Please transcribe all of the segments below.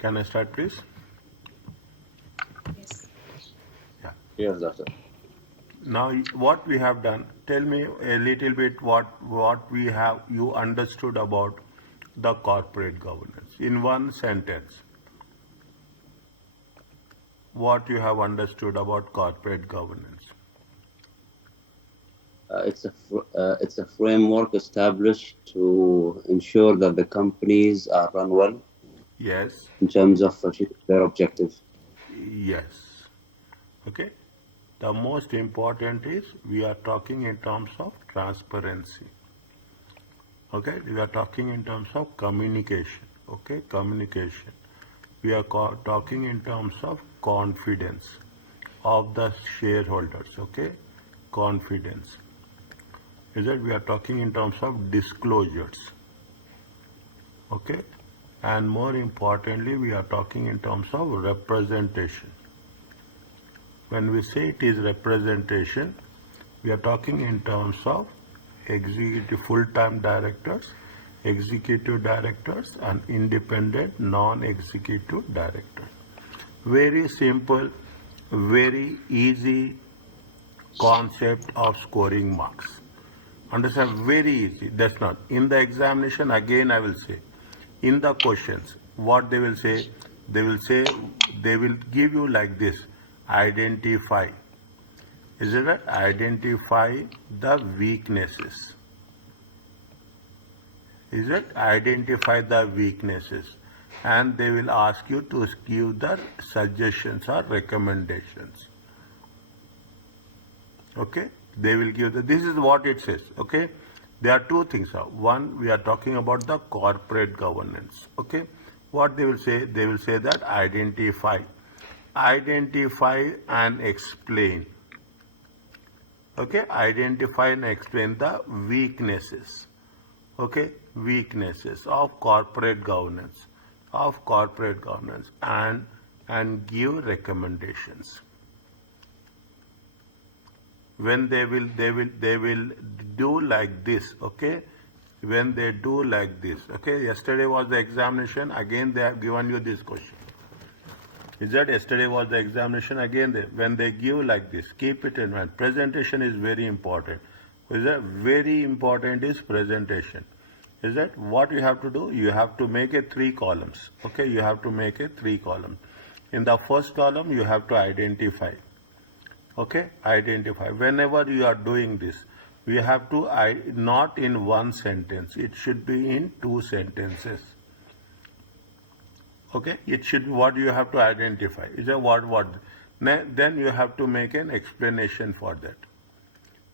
Can I start, please? Yes. Yeah. Yes, doctor. Now, what we have done, tell me a little bit what we have you understood about the corporate governance in one sentence. What you have understood about corporate governance? It's a framework established to ensure that the companies are run well Yes. in terms of achieving their objectives. Yes. Okay. The most important is we are talking in terms of transparency. Okay. We are talking in terms of communication. Okay. Communication. We are talking in terms of confidence of the shareholders. Okay. Confidence. Is that we are talking in terms of disclosures. Okay. And more importantly, we are talking in terms of representation. When we say it is representation, we are talking in terms of executive full-time directors, executive directors, and independent non-executive directors. Very simple, very easy concept of scoring marks. Understand? Very easy. That's not. In the examination, again I will say, in the questions, what they will say, they will give you like this, identify. Is it right? Identify the weaknesses. Is it? Identify the weaknesses. And they will ask you to give the suggestions or recommendations. Okay? They will give this is what it says. Okay? There are two things. One, we are talking about the corporate governance. Okay? What they will say? They will say that identify. Identify and explain. Okay? Identify and explain the weaknesses. Okay? Weaknesses of corporate governance. And give recommendations. When they will do like this. Okay? When they do like this. Okay? Yesterday was the examination. Again they have given you this question. Is that yesterday was the examination? Again when they give like this, keep it in mind. Presentation is very important. Is that very important is presentation. Is that what you have to do? You have to make it 3 columns. Okay? You have to make it 3 columns. In the first column you have to identify. Okay? Identify. Whenever you are doing this, we have to not in one sentence. It should be in 2 sentences. Okay? It should be what you have to identify. Is a what? Then you have to make an explanation for that.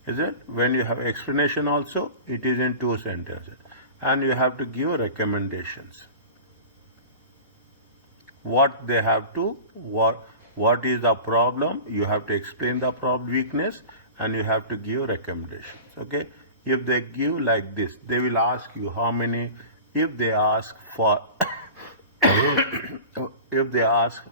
Is it? When you have explanation also, it is in 2 sentences. And you have to give recommendations. What they have to, what is the problem? You have to explain the problem weakness and you have to give recommendations. Okay? If they give like this, they will ask you how many, if they ask for, if they ask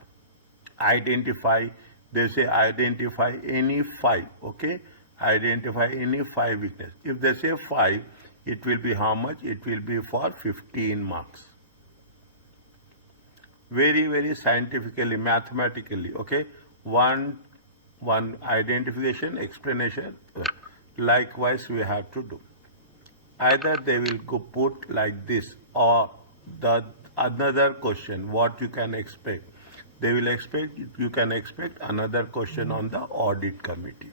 identify, they say identify any 5. Okay? Identify any 5 weaknesses. If they say 5, it will be how much? It will be for 15 marks. Very, very scientifically, mathematically, okay? One identification, explanation. Likewise, we have to do. Either they will go put like this or the another question, what you can expect. They will expect, you can expect another question on the audit committee.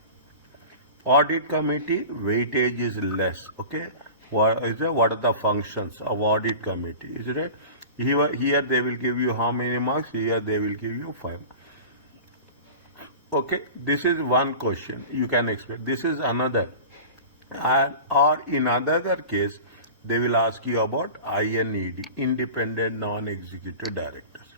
Audit committee weightage is less, okay? What are the functions of audit committee? Is it right? Here they will give you how many marks? Here they will give you 5. Okay, this is one question you can expect. This is another. Or in another case, they will ask you about INED, Independent Non-Executive Directors.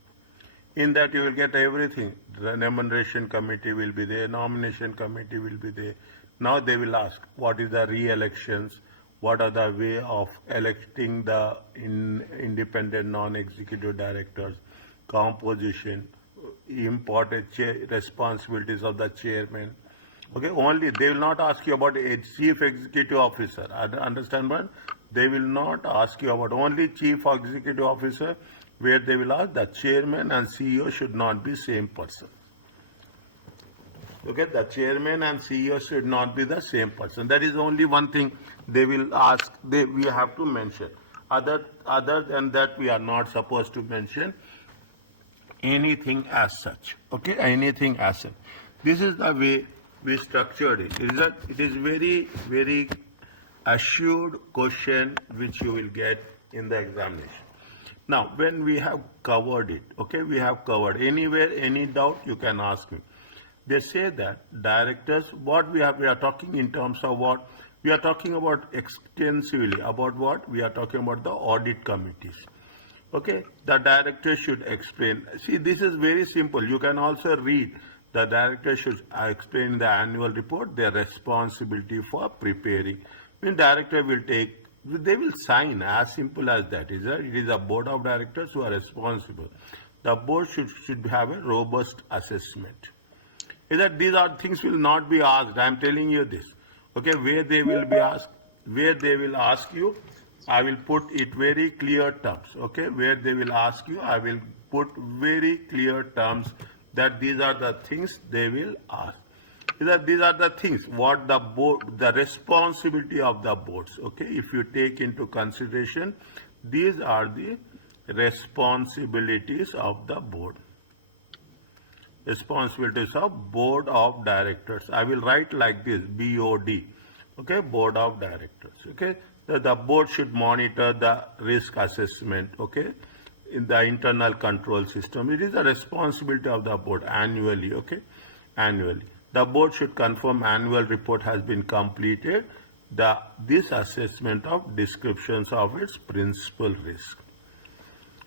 In that you will get everything. The remuneration committee will be there, nomination committee will be there. Now they will ask what is the re-elections, what are the way of electing the independent non-executive directors, composition, important responsibilities of the chairman. Okay, only they will not ask you about a chief executive officer. Understand, but they will not ask you about only chief executive officer where they will ask the chairman and CEO should not be same person. Okay, the chairman and CEO should not be the same person. That is only one thing they will ask. We have to mention. Other than that, we are not supposed to mention anything as such. Okay, anything as such. This is the way we structured it. It is very, very assured question which you will get in the examination. Now, when we have covered it, okay, we have covered anywhere, any doubt, you can ask me. They say that directors, what we are talking in terms of what? We are talking about extensively about what? We are talking about the audit committees. Okay, the director should explain. See, this is very simple. You can also read. The director should explain in the annual report their responsibility for preparing. When director will take, they will sign, as simple as that. It is a board of directors who are responsible. The board should have a robust assessment. Is that these are things will not be asked. I am telling you this. Okay, where they will be asked, where they will ask you, I will put it very clear terms. Okay, where they will ask you, I will put very clear terms that these are the things they will ask. These are the things what the board, the responsibility of the boards. Okay, if you take into consideration, these are the responsibilities of the board. Responsibilities of board of directors. I will write like this, BOD. Okay, board of directors. Okay, the board should monitor the risk assessment. Okay, in the internal control system. It is the responsibility of the board annually. Okay, annually. The board should confirm annual report has been completed. This assessment of descriptions of its principal risk.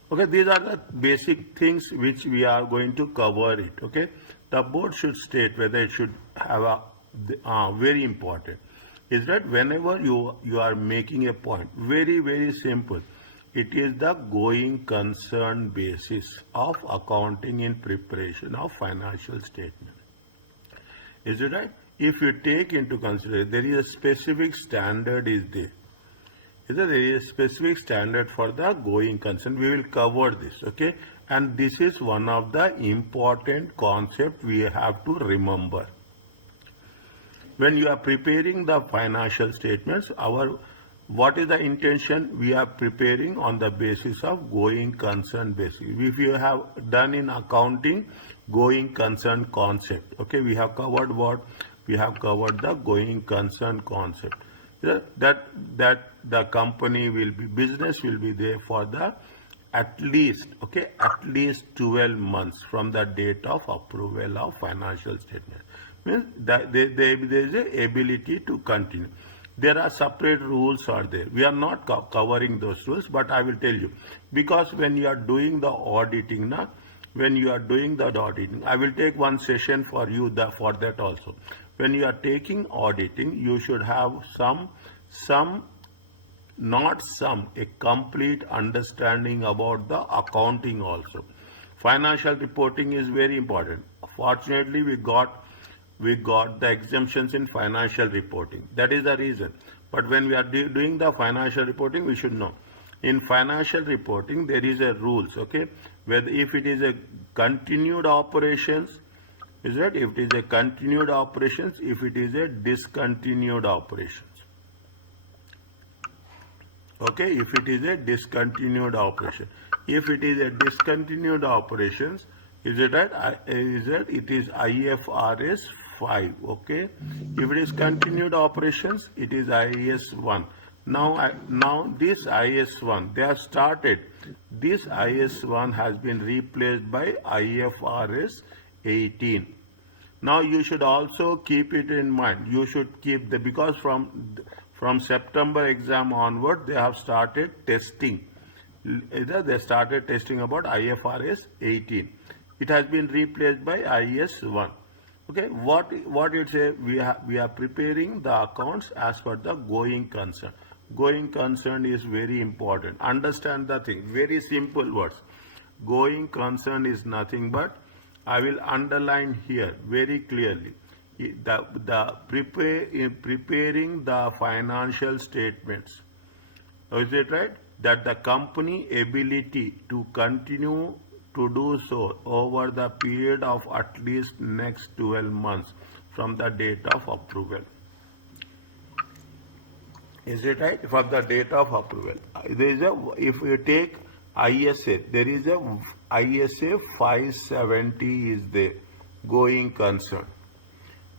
Okay, these are the basic things which we are going to cover it. Okay, the board should state whether it should have a very important is that whenever you are making a point, very, very simple. It is the going concern basis of accounting in preparation of financial statement. Is it right? If you take into consideration, there is a specific standard is there. There is a specific standard for the going concern. We will cover this, okay? And this is one of the important concepts we have to remember. When you are preparing the financial statements, what is the intention? We are preparing on the basis of going concern basis. If you have done in accounting, going concern concept, okay? We have covered what? We have covered the going concern concept. That the company will be, business will be there for the at least 12 months from the date of approval of financial statement. Means that there is a ability to continue. There are separate rules are there. We are not covering those rules, but I will tell you, because when you are doing the auditing, I will take one session for you for that also. When you are taking auditing, you should have a complete understanding about the accounting also. Financial reporting is very important. Fortunately, we got the exemptions in financial reporting. That is the reason. But when we are doing the financial reporting, we should know. In financial reporting, there is a rules, okay? Whether if it is a continued operations, is that if it is a continued operations, if it is a discontinued operations. Okay, if it is a discontinued operation. If it is a discontinued operations, is it right? It is IFRS 5, okay? If it is continued operations, it is IAS 1. Now this IAS 1, they have started. This IAS 1 has been replaced by IFRS 18. Now you should also keep it in mind. You should keep because from September exam onward, they have started testing. They started testing about IFRS 18. It has been replaced by IAS 1. Okay, what it say? We are preparing the accounts as per the going concern. Going concern is very important. Understand the thing. Very simple words. Going concern is nothing but, I will underline here very clearly. Preparing the financial statements. Is it right? that the company ability to continue to do so over the period of at least next 12 months from the date of approval. Is it right? From the date of approval. There is a, if you take ISA, there is a ISA 570 is there, going concern.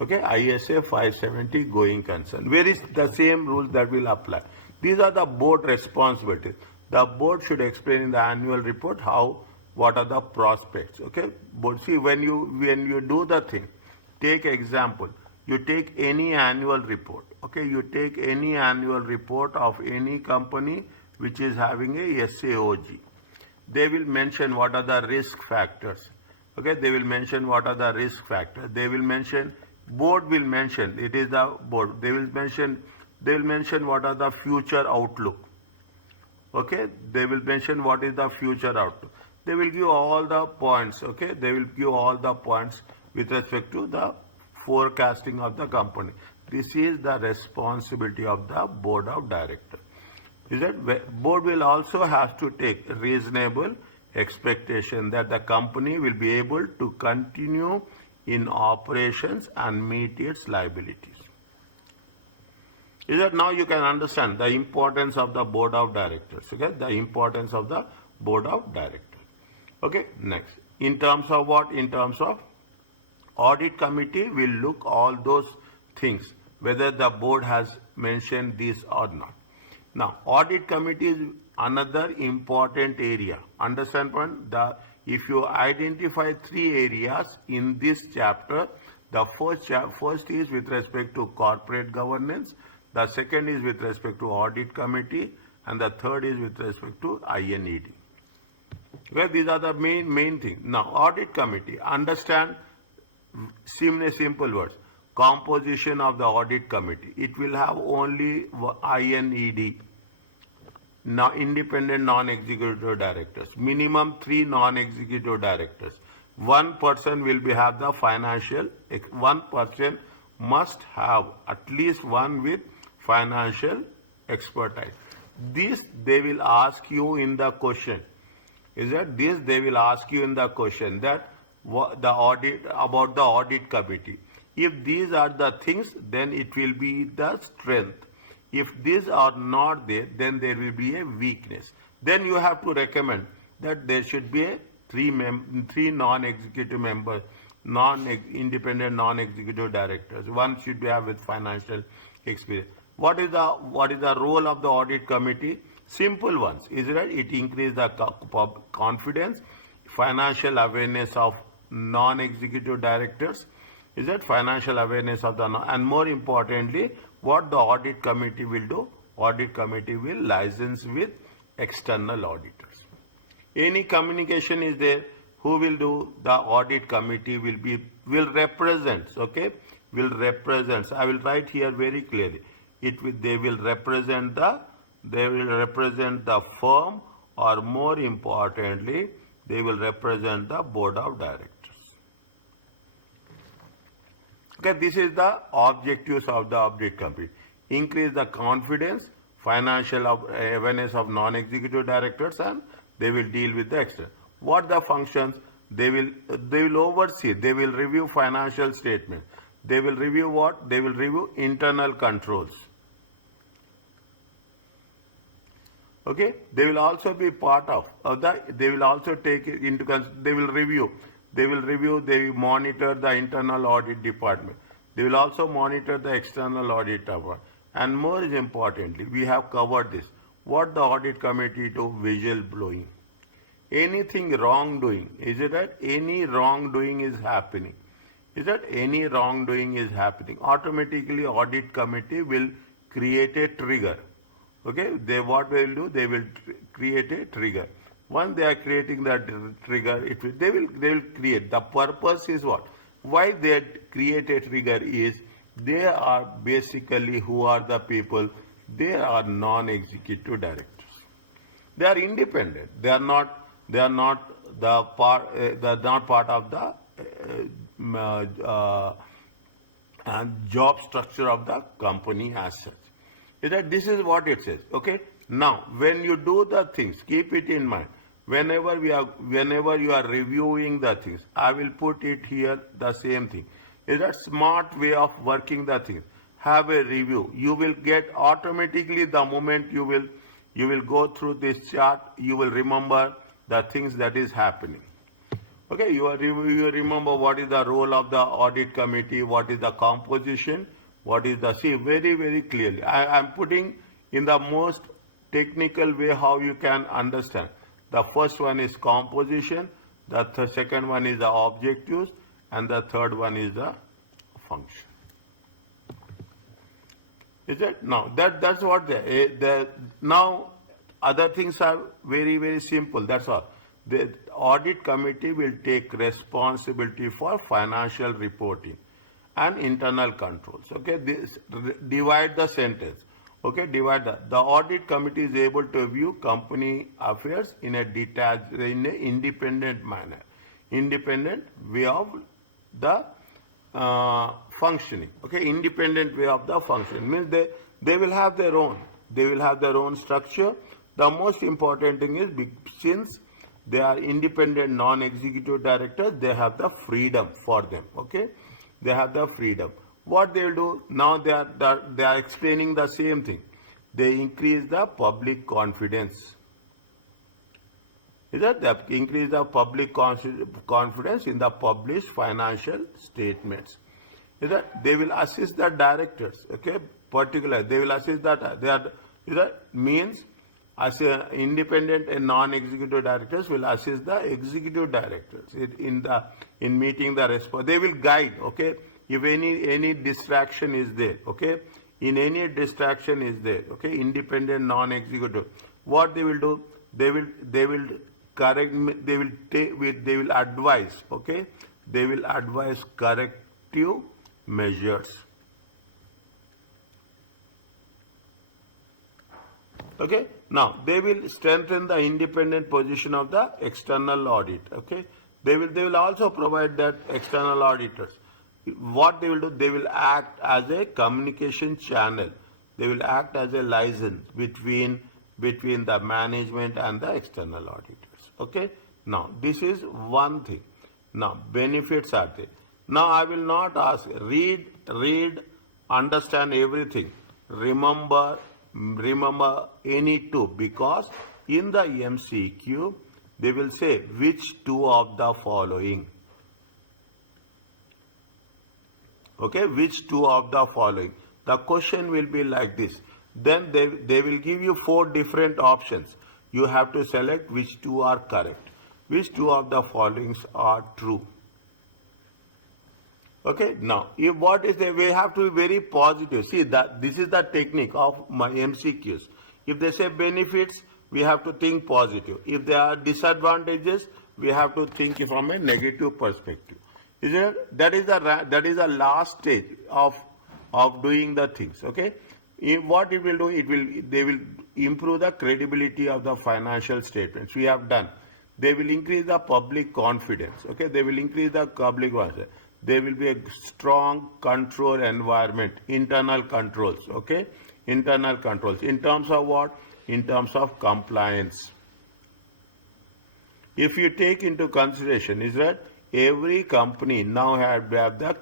Okay, ISA 570 going concern. Where is the same rules that will apply? These are the board responsibilities. The board should explain in the annual report what are the prospects. Okay, but see, when you do the thing, take example. You take any annual report. Okay, you take any annual report of any company which is having a SAOG. They will mention what are the risk factors. Okay, they will mention what are the risk factors. They will mention, board will mention, it is the board. They will mention what are the future outlook. Okay, they will mention what is the future outlook. They will give all the points. Okay, they will give all the points with respect to the forecasting of the company. This is the responsibility of the board of directors. Is that board will also have to take reasonable expectation that the company will be able to continue in operations and meet its liabilities. Is that now you can understand the importance of the board of directors. Okay, the importance of the board of directors. Okay, next. In terms of what? In terms of audit committee will look all those things, whether the board has mentioned this or not. Now, audit committee is another important area. Understand point? If you identify 3 areas in this chapter, the first is with respect to corporate governance, the second is with respect to audit committee, and the third is with respect to INED. Well, these are the main things. Now, audit committee, understand simple words. Composition of the audit committee. It will have only INED, now independent non-executive directors. Minimum 3 non-executive directors. One person will have the financial. One person must have at least one with financial expertise. This they will ask you in the question. Is that this they will ask you in the question that the audit about the audit committee. If these are the things, then it will be the strength. If these are not there, then there will be a weakness. Then you have to recommend that there should be a 3 non-executive members, independent non-executive directors. One should have with financial experience. What is the role of the audit committee? Simple ones. Is it right? It increases the confidence, financial awareness of non-executive directors. Is that financial awareness of the and more importantly, what the audit committee will do? Audit committee will license with external auditors. Any communication is there, who will do? The audit committee will represent. Okay, will represent. I will write here very clearly. They will represent the firm, or more importantly, they will represent the board of directors. Okay, this is the objectives of the audit committee. Increase the confidence, financial awareness of non-executive directors, and they will deal with the external. What the functions? They will oversee. They will review financial statements. They will review what? They will review internal controls. Okay, they will also be part of that. They will also take it into consideration. They will review. They will monitor the internal audit department. They will also monitor the external audit department. And more importantly, we have covered this. What the audit committee do? Visual blowing. Anything wrongdoing, is it that any wrongdoing is happening? Is that any wrongdoing is happening? Automatically, audit committee will create a trigger. Okay, what they will do? They will create a trigger. Once they are creating that trigger, they will create. The purpose is what? Why they create a trigger is they are basically who are the people? They are non-executive directors. They are independent. They are not the part. They are not part of the job structure of the company as such. Is that this is what it says? Okay. Now, when you do the things, keep it in mind. Whenever you are reviewing the things, I will put it here the same thing. Is a smart way of working the things. Have a review. You will get automatically the moment you will go through this chart, you will remember the things that is happening. Okay, you remember what is the role of the audit committee, what is the composition, what is the, see, very, very clearly. I am putting in the most technical way how you can understand. The first one is composition, the second one is the objectives, and the third one is the function. Is it? Now, that's what now other things are very, very simple. That's all. The audit committee will take responsibility for financial reporting and internal controls. Okay, divide the sentence. Okay, divide the audit committee is able to view company affairs in a detached, in a independent manner, independent way of the functioning. Okay, independent way of the function means they will have their own structure. The most important thing is, since they are independent non-executive directors, they have the freedom for them. Okay, they have the freedom. What they will do now, they are explaining the same thing. They increase the public confidence. Is that they increase the public confidence in the published financial statements? Is that they will assist the directors? Okay, particularly they will assist that is that means as a independent and non-executive directors will assist the executive directors in meeting the response. They will guide. Okay, if any distraction is there. Okay, in any distraction is there. Okay, independent non-executive, what they will do? They will correct. They will advise. Okay, they will advise corrective measures. Okay, now they will strengthen the independent position of the external audit. Okay, they will also provide that external auditors. What they will do? They will act as a communication channel. They will act as a liaison between the management and the external auditors. Okay, now this is one thing. Now benefits are there. Now I will not ask, read, understand everything. Remember any two, because in the MCQ they will say which two of the following. Okay, which two of the following? The question will be like this. Then they will give you 4 different options. You have to select which two are correct. Which two of the followings are true? Okay, now if what is the, we have to be very positive. See that this is the technique of my MCQs. If they say benefits, we have to think positive. If there are disadvantages, we have to think from a negative perspective. Is it? That is the last stage of doing the things. Okay, what it will do? They will improve the credibility of the financial statements we have done. They will increase the public confidence. Okay, they will increase the public confidence. There will be a strong control environment, internal controls. Okay, internal controls. In terms of what? In terms of compliance. If you take into consideration, is that every company now have the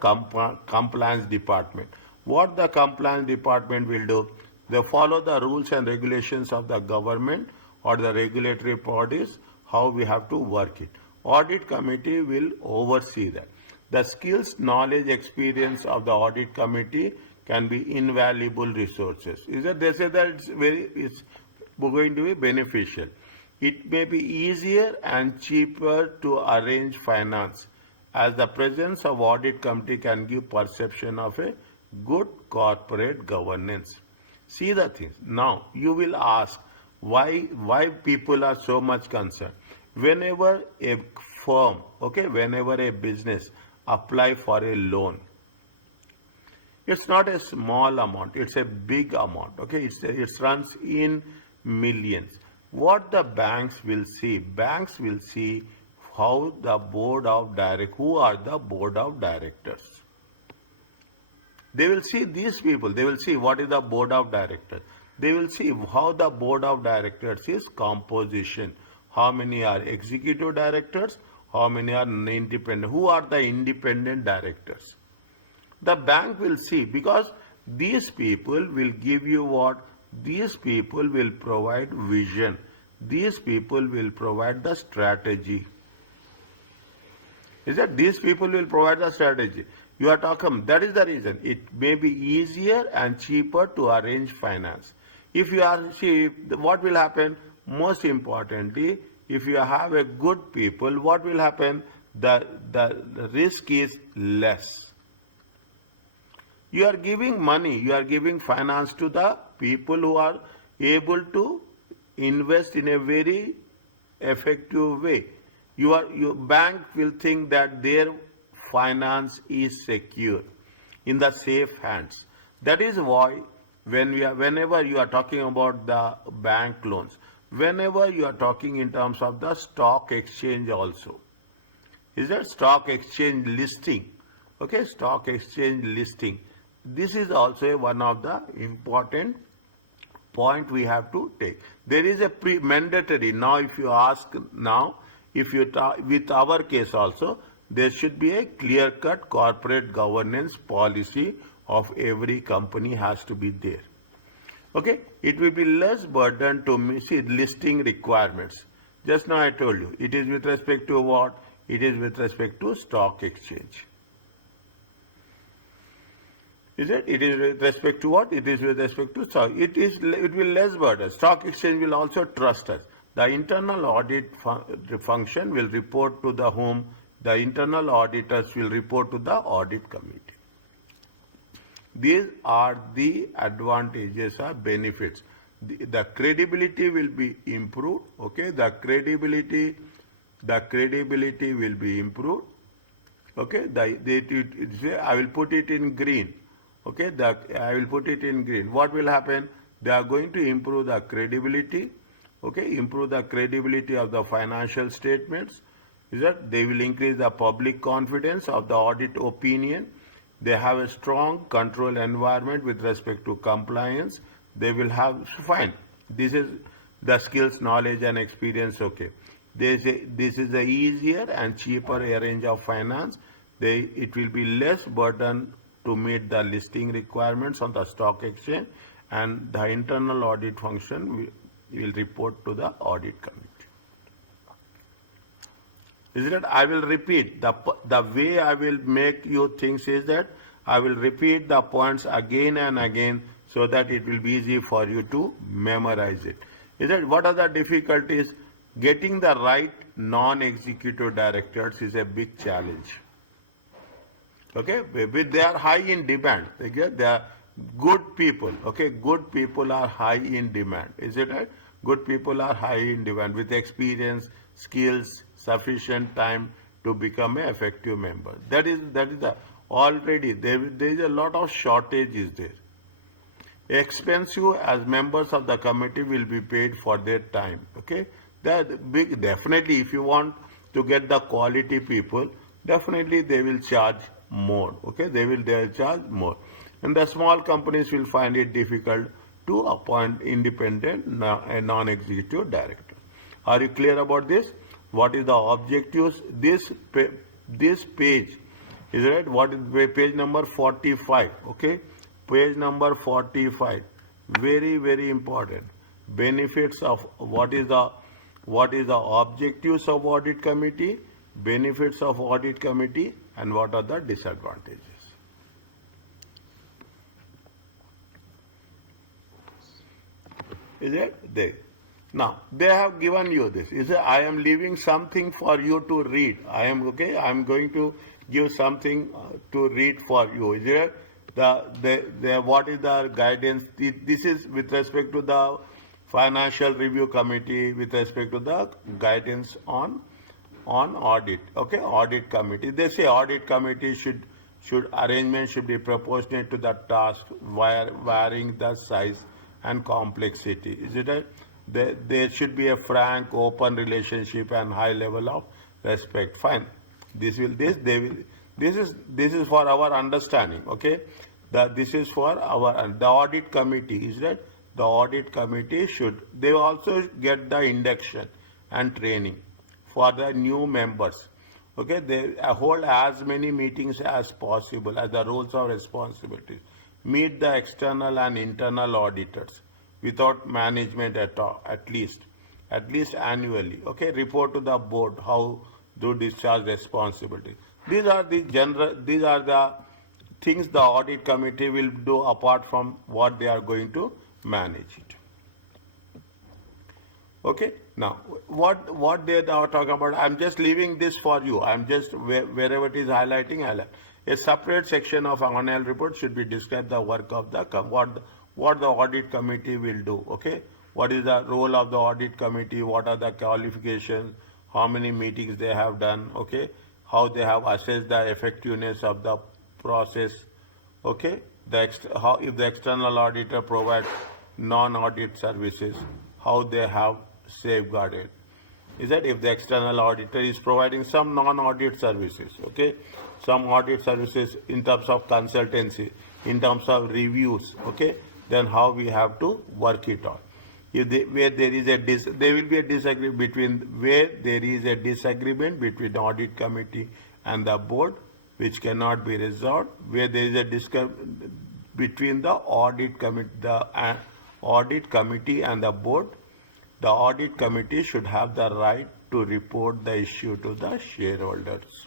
compliance department. What the compliance department will do? They follow the rules and regulations of the government or the regulatory bodies, how we have to work it. Audit committee will oversee that. The skills, knowledge, experience of the audit committee can be invaluable resources. Is that they say that it's going to be beneficial. It may be easier and cheaper to arrange finance, as the presence of audit committee can give perception of a good corporate governance. See the things. Now you will ask why people are so much concerned. Whenever a firm, okay, whenever a business apply for a loan, it's not a small amount, it's a big amount. Okay, it runs in millions. What the banks will see? Banks will see how the board of directors, who are the board of directors. They will see these people. They will see what is the board of directors. They will see how the board of directors is composition. How many are executive directors? How many are independent? Who are the independent directors? The bank will see, because these people will give you what? These people will provide vision. These people will provide the strategy. Is that these people will provide the strategy? You are talking, that is the reason. It may be easier and cheaper to arrange finance. If you are, see, what will happen? Most importantly, if you have a good people, what will happen? The risk is less. You are giving money, you are giving finance to the people who are able to invest in a very effective way. Your bank will think that their finance is secure, in the safe hands. That is why whenever you are talking about the bank loans, whenever you are talking in terms of the stock exchange also, is that stock exchange listing? Okay, stock exchange listing. This is also one of the important point we have to take. There is a mandatory. Now if you ask now, if you with our case also, there should be a clear-cut corporate governance policy of every company has to be there. Okay, it will be less burden to see listing requirements. Just now I told you, it is with respect to what? It is with respect to stock exchange. Is it? It is with respect to what? It is with respect to stock. It will less burden. Stock exchange will also trust us. The internal audit function will report to the whom? The internal auditors will report to the audit committee. These are the advantages or benefits. The credibility will be improved. Okay, the credibility will be improved. Okay, I will put it in green. Okay, I will put it in green. What will happen? They are going to improve the credibility. Okay, improve the credibility of the financial statements. Is that they will increase the public confidence of the audit opinion. They have a strong control environment with respect to compliance. They will have, fine. This is the skills, knowledge and experience. Okay, this is the easier and cheaper arrange of finance. It will be less burden to meet the listing requirements on the stock exchange, and the internal audit function will report to the audit committee. Is it? I will repeat the way I will make you things is that I will repeat the points again and again so that it will be easy for you to memorize it. Is it? What are the difficulties? Getting the right non-executive directors is a big challenge. Okay, they are high in demand. Okay? They are good people. Okay, good people are high in demand. Is it right? Good people are high in demand with experience, skills, sufficient time to become an effective member. That is already there is a lot of shortages there. Expensive as members of the committee will be paid for their time. Okay, that big definitely if you want to get the quality people, definitely they will charge more. Okay, they will charge more, and the small companies will find it difficult to appoint independent non-executive director. Are you clear about this? What is the objectives? This page is right. What is page number 45? Okay, page number 45. Very, very important. Benefits of what is the objectives of audit committee, benefits of audit committee, and what are the disadvantages. Is it there? Now they have given you this. Is it? I am leaving something for you to read. I am okay. I am going to give something to read for you. Is it? What is the guidance? This is with respect to the financial review committee, with respect to the guidance on audit. Okay, audit committee. They say audit committee should arrangement should be proportionate to the task, varying the size and complexity. Is it right? There should be a frank, open relationship and high level of respect. Fine. This is for our understanding. Okay, this is for the audit committee. Is that the audit committee they also get the induction and training for the new members. Okay, they hold as many meetings as possible as the roles of responsibilities. Meet the external and internal auditors without management at all, at least annually. Okay, report to the board how to discharge responsibility. These are the things the audit committee will do apart from what they are going to manage it. Okay, now what they are talking about, I'm just leaving this for you. I'm just wherever it is highlighting, highlight. A separate section of annual report should be described the work of the what the audit committee will do. Okay, what is the role of the audit committee? What are the qualifications? How many meetings they have done? Okay, how they have assessed the effectiveness of the process. Okay, how if the external auditor provides non-audit services, how they have safeguarded. Is that if the external auditor is providing some non-audit services, okay, some audit services in terms of consultancy, in terms of reviews, okay, then how we have to work it out. Where there is there will be a disagreement between the audit committee and the board, which cannot be resolved. Where there is a disagreement between the audit committee and the board, the audit committee should have the right to report the issue to the shareholders.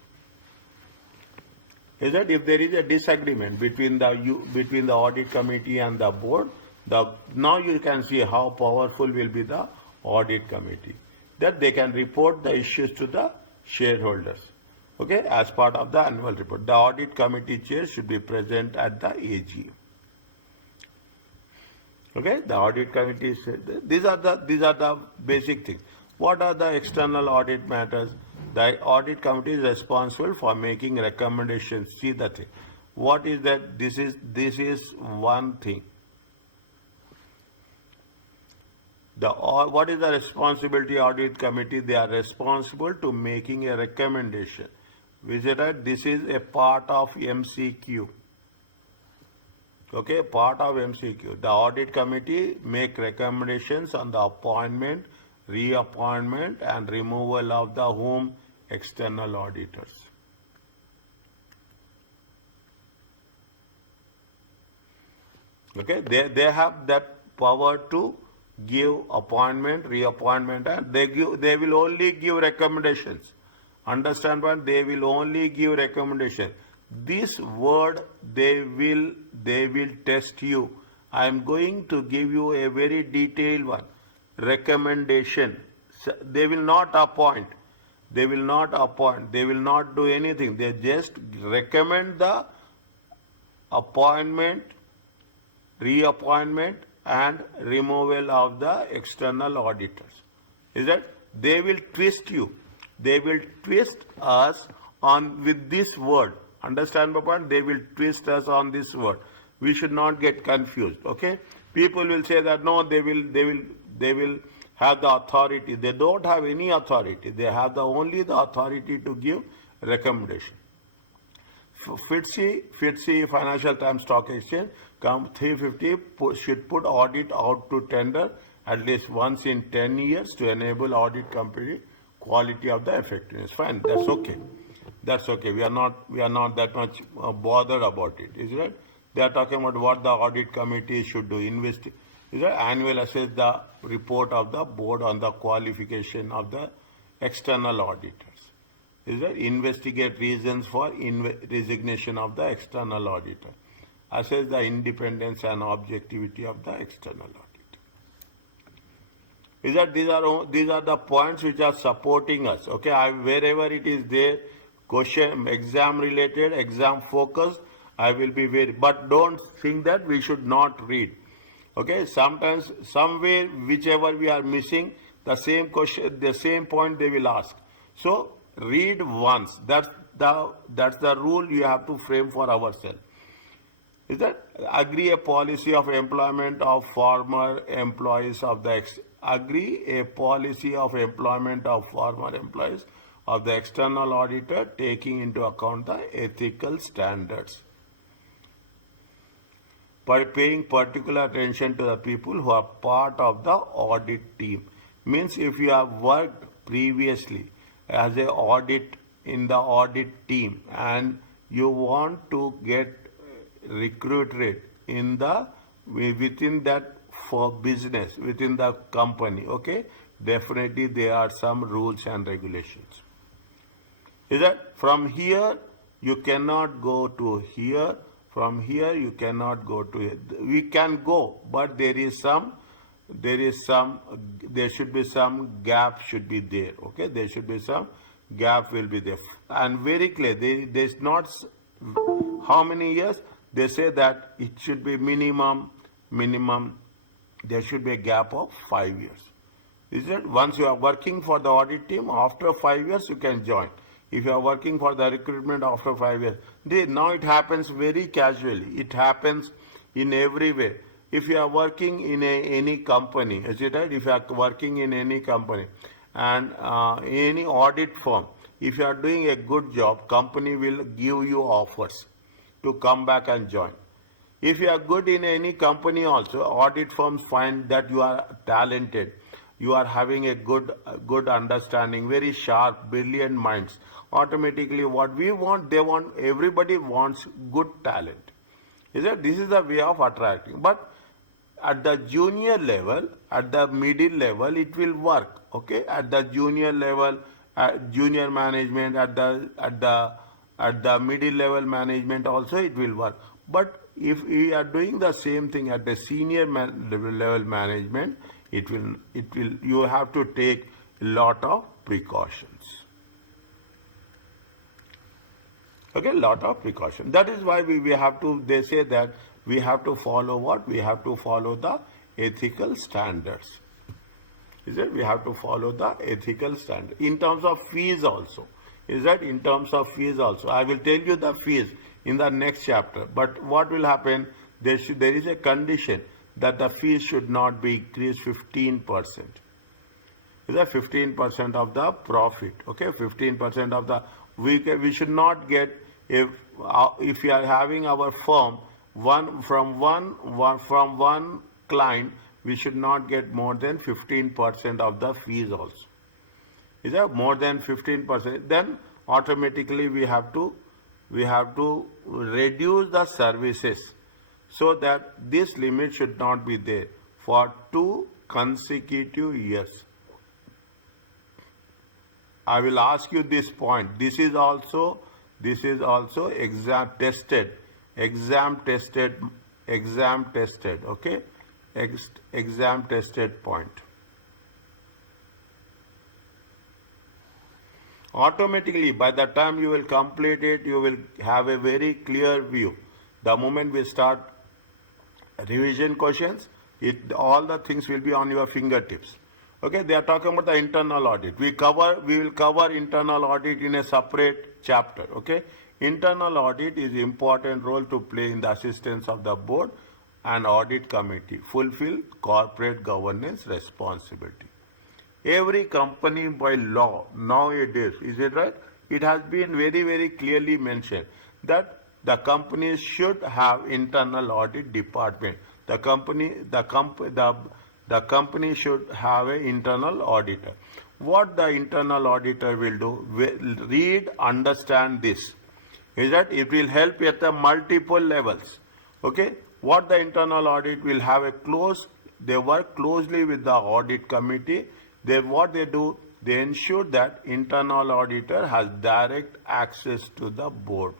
Is that if there is a disagreement between the audit committee and the board, now you can see how powerful will be the audit committee, that they can report the issues to the shareholders. Okay, as part of the annual report, the audit committee chair should be present at the AGM. Okay, the audit committee said these are the basic things. What are the external audit matters? The audit committee is responsible for making recommendations. See the thing. What is that? This is one thing. What is the responsibility audit committee? They are responsible to making a recommendation. This is a part of MCQ. Okay, part of MCQ. The audit committee make recommendations on the appointment, reappointment and removal of the whom external auditors. Okay, they have that power to give appointment, reappointment, and they will only give recommendations. Understand what? They will only give recommendation. This word they will test you. I am going to give you a very detailed one. Recommendation. They will not appoint. They will not appoint. They will not do anything. They just recommend the appointment, reappointment and removal of the external auditors. Is that they will twist you. They will twist us on with this word. Understand my point? They will twist us on this word. We should not get confused. Okay? People will say that no, they will have the authority. They don't have any authority. They have only the authority to give recommendation. FTSE Financial Times Stock Exchange, 350 should put audit out to tender at least once in 10 years to enable audit company quality of the effectiveness. Fine, that's okay. That's okay. We are not that much bothered about it. Is it? They are talking about what the audit committee should do. Is it? Annual assess the report of the board on the qualification of the external auditors. Is it? Investigate reasons for resignation of the external auditor. Assess the independence and objectivity of the external auditor. Is that these are the points which are supporting us. Okay, wherever it is there, question, exam related, exam focused, I will be but don't think that we should not read. Okay, sometimes, somewhere, whichever we are missing, the same question, the same point they will ask. So, read once. That's the rule you have to frame for ourselves. Is that agree a policy of employment of former employees of the external auditor, taking into account the ethical standards. paying particular attention to the people who are part of the audit team. Means if you have worked previously as a audit in the audit team and you want to get recruited in the within that for business within the company, okay, definitely there are some rules and regulations. Is that from here you cannot go to here, from here you cannot go to here. We can go, but there should be some gap should be there, okay, there should be some gap will be there, and very clear, there's not how many years, they say that it should be minimum there should be a gap of 5 years. Is it? Once you are working for the audit team, after 5 years you can join. If you are working for the recruitment after 5 years, now it happens very casually. It happens in every way. If you are working in any company, is it right? If you are working in any company and any audit firm, if you are doing a good job, company will give you offers to come back and join. If you are good in any company also, audit firms find that you are talented, you are having a good understanding, very sharp, brilliant minds. Automatically what we want, they want, everybody wants good talent. Is that this is the way of attracting. But at the junior level, at the middle level, it will work. Okay, at the junior level, junior management, at the middle level management also it will work. But if we are doing the same thing at the senior level management, it will you have to take a lot of precautions. Okay, lot of precaution. That is why we have to, they say that we have to follow what? We have to follow the ethical standards. Is it? We have to follow the ethical standard. In terms of fees also. Is that in terms of fees also? I will tell you the fees in the next chapter. But what will happen? There is a condition that the fees should not be increased 15%. Is that 15% of the profit? Okay, 15% of the we should not get, if we are having our firm from one client, we should not get more than 15% of the fees also. Is that more than 15%? Then automatically we have to reduce the services so that this limit should not be there for 2 consecutive years. I will ask you this point. This is also exam tested. Okay, exam tested point. Automatically, by the time you will complete it, you will have a very clear view. The moment we start revision questions, all the things will be on your fingertips. Okay, they are talking about the internal audit. We will cover internal audit in a separate chapter. Okay, internal audit is important role to play in the assistance of the board and audit committee, fulfill corporate governance responsibility. Every company by law nowadays, is it right? It has been very, very clearly mentioned that the companies should have internal audit department. The company should have an internal auditor. What the internal auditor will do, read, understand this, is that it will help at the multiple levels. Okay, what the internal audit will have they work closely with the audit committee. What they do, they ensure that internal auditor has direct access to the board.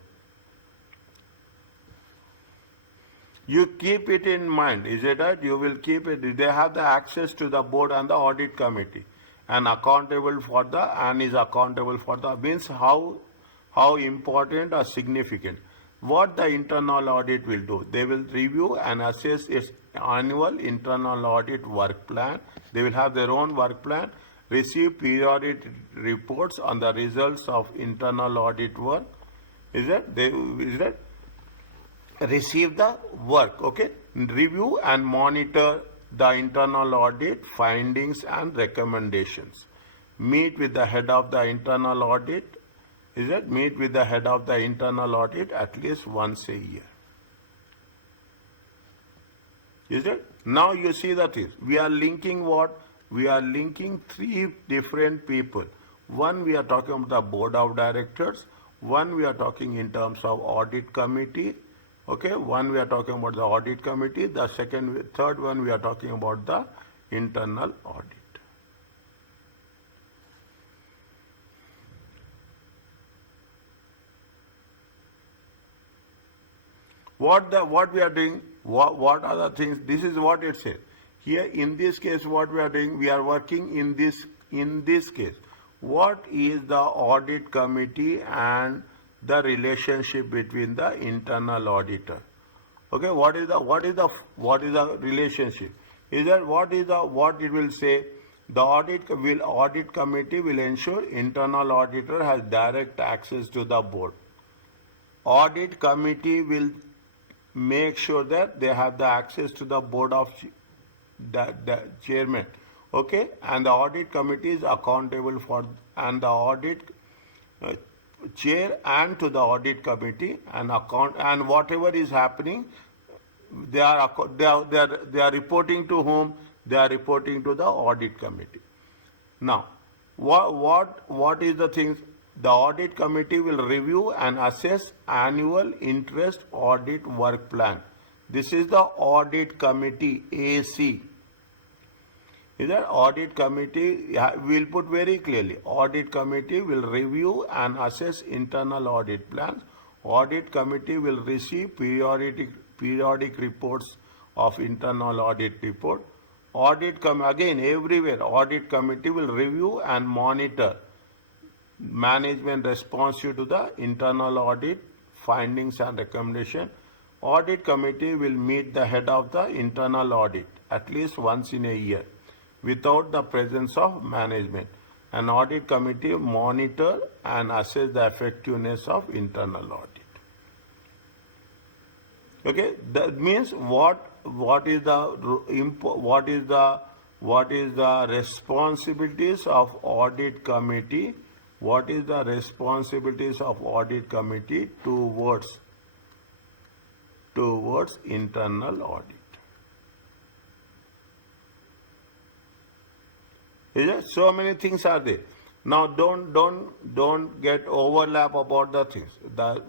You keep it in mind, is it right? You will keep it. They have the access to the board and the audit committee, and is accountable for the means how important or significant. What the internal audit will do, they will review and assess its annual internal audit work plan. They will have their own work plan, receive periodic reports on the results of internal audit work. Receive the work, okay? Review and monitor the internal audit findings and recommendations. Meet with the head of the internal audit. Meet with the head of the internal audit at least once a year. Is it? Now you see that is. We are linking what? We are linking three different people. One, we are talking about the board of directors. One, we are talking in terms of audit committee. Okay. One, we are talking about the audit committee. The third one, we are talking about the internal audit. What we are doing, what are the things, this is what it says. Here in this case, what we are doing, we are working in this case. What is the audit committee and the relationship between the internal auditor? Okay, what is the relationship? Is that what it will say? The audit committee will ensure internal auditor has direct access to the board. Audit committee will make sure that they have the access to the board of the chairman. Okay, and the audit committee is accountable for, and the audit uh, chair and to the audit committee and account, and whatever is happening, they are reporting to whom? They are reporting to the audit committee. Now, what is the things? The audit committee will review and assess annual interest audit work plan. This is the audit committee, AC. Is that audit committee? Will put very clearly. Audit committee will review and assess internal audit plans. Audit committee will receive periodic reports of internal audit report. Again everywhere, audit committee will review and monitor management responsive to the internal audit findings and recommendation. Audit committee will meet the head of the internal audit at least once in a year without the presence of management. An audit committee monitor and assess the effectiveness of internal audit. Okay, that means what is the responsibilities of audit committee? What is the responsibilities of audit committee towards internal audit? Is it? So many things are there. Now don't get overlap about the things.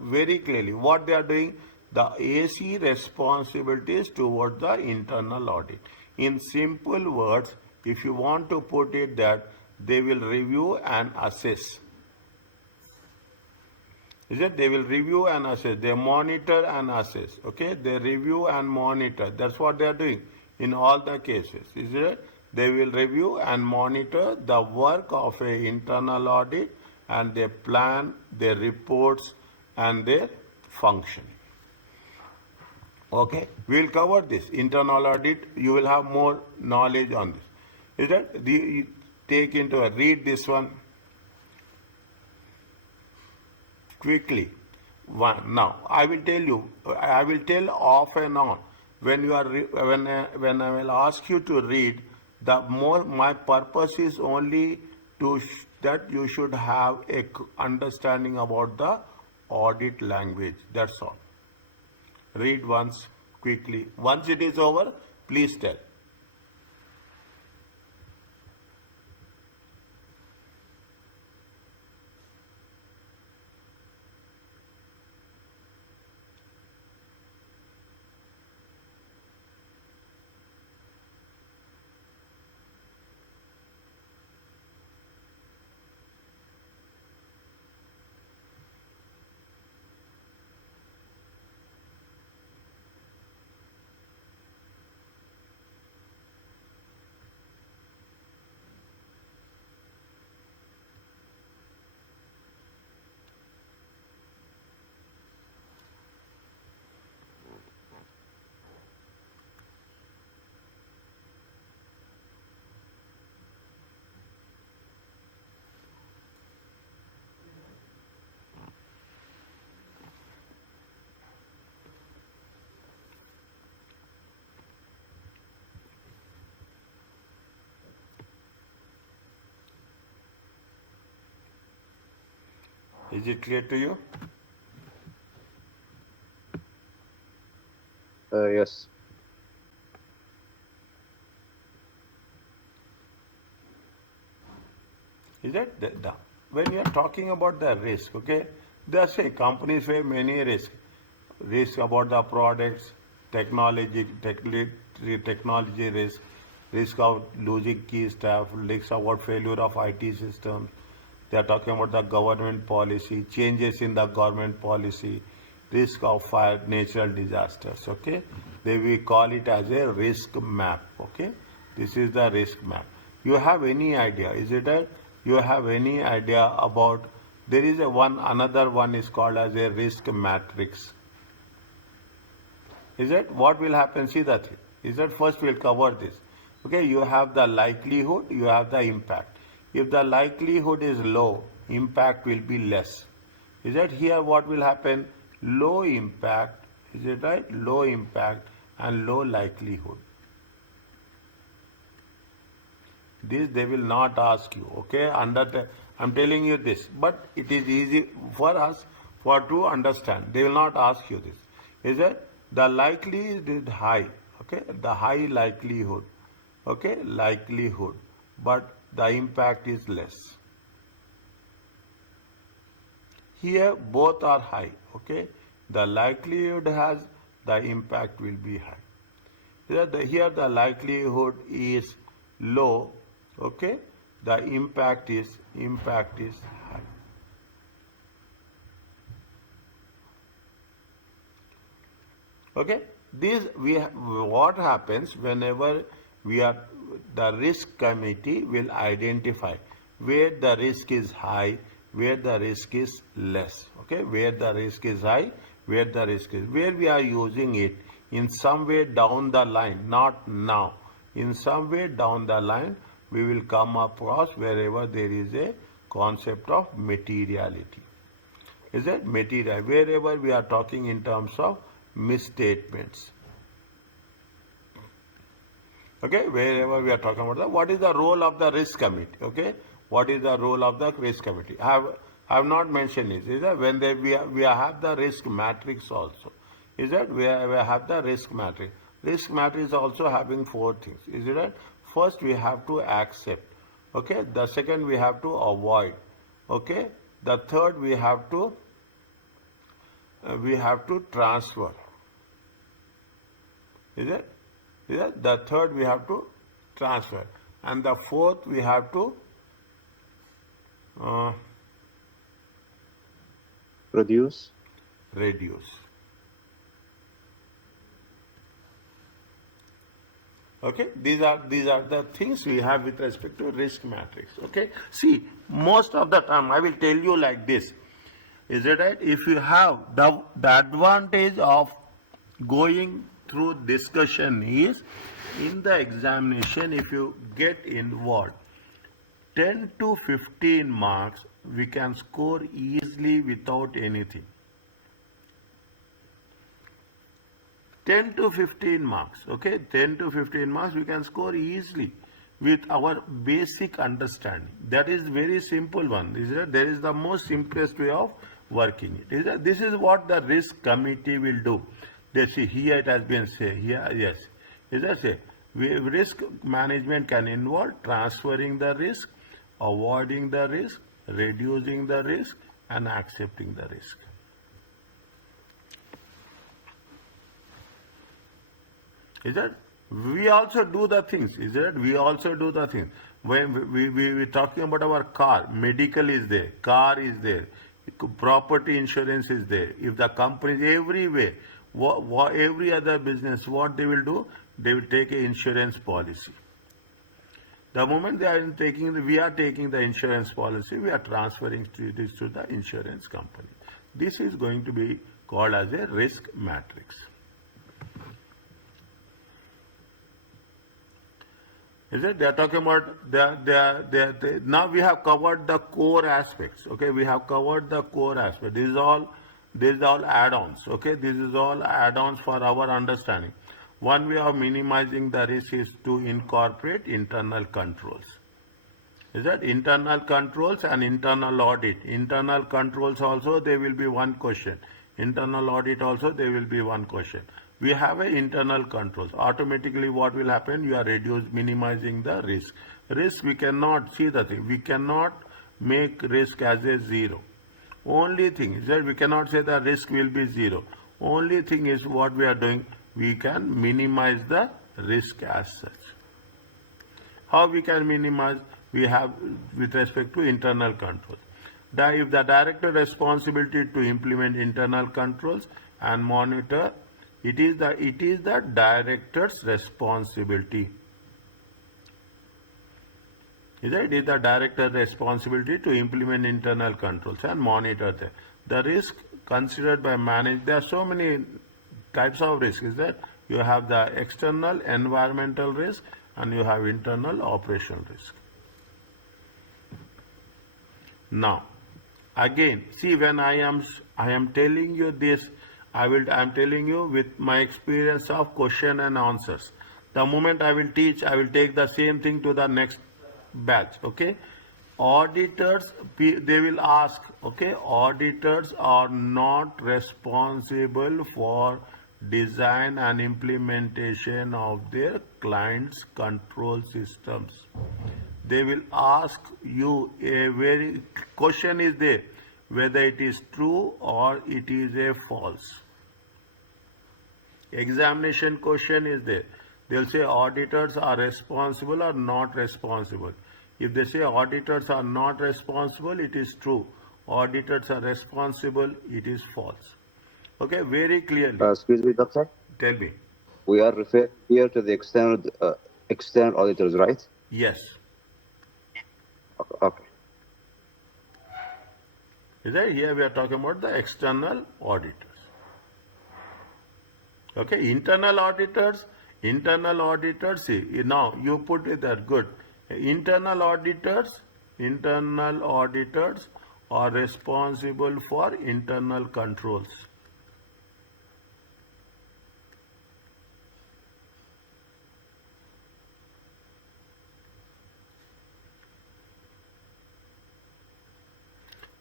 Very clearly what they are doing, the AC responsibilities towards the internal audit. In simple words, if you want to put it that they will review and assess. Is it? They will review and assess. They monitor and assess. Okay? They review and monitor. That's what they are doing in all the cases. Is it? They will review and monitor the work of a internal audit and they plan their reports and their function. Okay? We will cover this. Internal audit, you will have more knowledge on this. Is that? Read this one quickly. Now, I will tell off and on. When I will ask you to read, my purpose is only that you should have a understanding about the audit language. That's all. Read once quickly. Once it is over, please tell. Is it clear to you? Yes. Is that when you are talking about the risk, okay, there say companies face many risks. Risk about the products, technology risk, risk of losing key staff, risk about failure of IT systems. They are talking about the government policy, changes in the government policy, risk of fire, natural disasters. Okay, we call it as a risk map. Okay, this is the risk map. You have any idea? Is it a you have any idea about? There is another one is called as a risk matrix. Is it what will happen? See that is that first we'll cover this. Okay, you have the likelihood, you have the impact. If the likelihood is low, impact will be less. Is that here what will happen? Low impact, is it right? Low impact and low likelihood. This they will not ask you, okay? I'm telling you this, but it is easy for us for to understand. They will not ask you this. Is it? The likelihood is high, okay? The high likelihood, okay? Likelihood, but the impact is less. Here both are high, okay? The likelihood has, the impact will be high. Here the likelihood is low, okay? The impact is high. Okay, what happens whenever the risk committee will identify where the risk is high, where the risk is less. Okay, where the risk is high, where the risk is, where we are using it in some way down the line, not now. In some way down the line, we will come across wherever there is a concept of materiality. Is it material? Wherever we are talking in terms of misstatements. Okay, wherever we are talking about that, what is the role of the risk committee? Okay, what is the role of the risk committee? I have not mentioned it. Is that when we have the risk matrix also? Is that we have the risk matrix? Risk matrix is also having 4 things. Is it right? First, we have to accept. Okay, the second we have to avoid. Okay, the third we have to transfer. Is it? The third we have to transfer, and the fourth we have to Reduce. Okay, these are the things we have with respect to risk matrix. Okay, see, most of the time I will tell you like this. Is it right? If you have the advantage of going through discussion is in the examination, if you get involved, 10 to 15 marks we can score easily without anything. 10 to 15 marks, okay? 10 to 15 marks we can score easily with our basic understanding. That is very simple one. There is the most simplest way of working it. This is what the risk committee will do. They see here it has been said here, yes. Is that say risk management can involve transferring the risk, avoiding the risk, reducing the risk, and accepting the risk. Is that we also do the things? Is that we also do the things? When we talking about our car, medical is there, car is there, property insurance is there. If the company is everywhere, every other business, what they will do? They will take an insurance policy. The moment we are taking the insurance policy, we are transferring this to the insurance company. This is going to be called as a risk matrix. Is it? They are talking about now we have covered the core aspects. Okay, we have covered the core aspects. This is all add-ons. Okay, this is all add-ons for our understanding. One way of minimizing the risk is to incorporate internal controls. Is that internal controls and internal audit? Internal controls also there will be one question. Internal audit also there will be one question. We have an internal controls. Automatically what will happen? You are minimizing the risk. Risk we cannot see the thing. We cannot make risk as a 0. Only thing is that we cannot say the risk will be 0. Only thing is what we are doing, we can minimize the risk as such. How we can minimize? We have with respect to internal controls. If the director responsibility to implement internal controls and monitor, it is the director's responsibility. It is the director's responsibility to implement internal controls and monitor them. The risk considered by management, there are so many types of risk. Is that you have the external environmental risk and you have internal operational risk. Now, again, see, when I am telling you this, I am telling you with my experience of question and answers. The moment I will teach, I will take the same thing to the next batch. Okay, auditors, they will ask. Okay, auditors are not responsible for design and implementation of their clients' control systems. They will ask you a very question is there whether it is true or it is a false. Examination question is there. They'll say auditors are responsible or not responsible. If they say auditors are not responsible, it is true. Auditors are responsible, it is false. Okay, very clearly. Excuse me, doctor. Tell me. We are referring here to the external auditors, right? Yes. Okay. Is that here we are talking about the external auditors. Okay, internal auditors, see, now you put it there, good. Internal auditors are responsible for internal controls.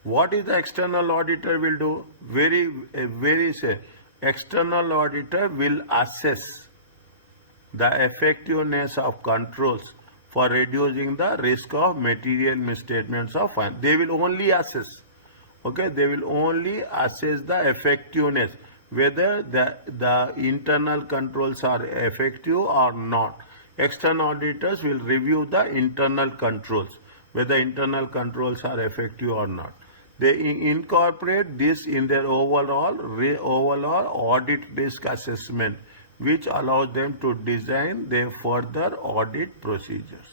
What is the external auditor will do? Very say, external auditor will assess the effectiveness of controls for reducing the risk of material misstatements of fine. They will only assess. Okay, they will only assess the effectiveness, whether the internal controls are effective or not. External auditors will review the internal controls, whether internal controls are effective or not. They incorporate this in their overall audit risk assessment, which allows them to design their further audit procedures.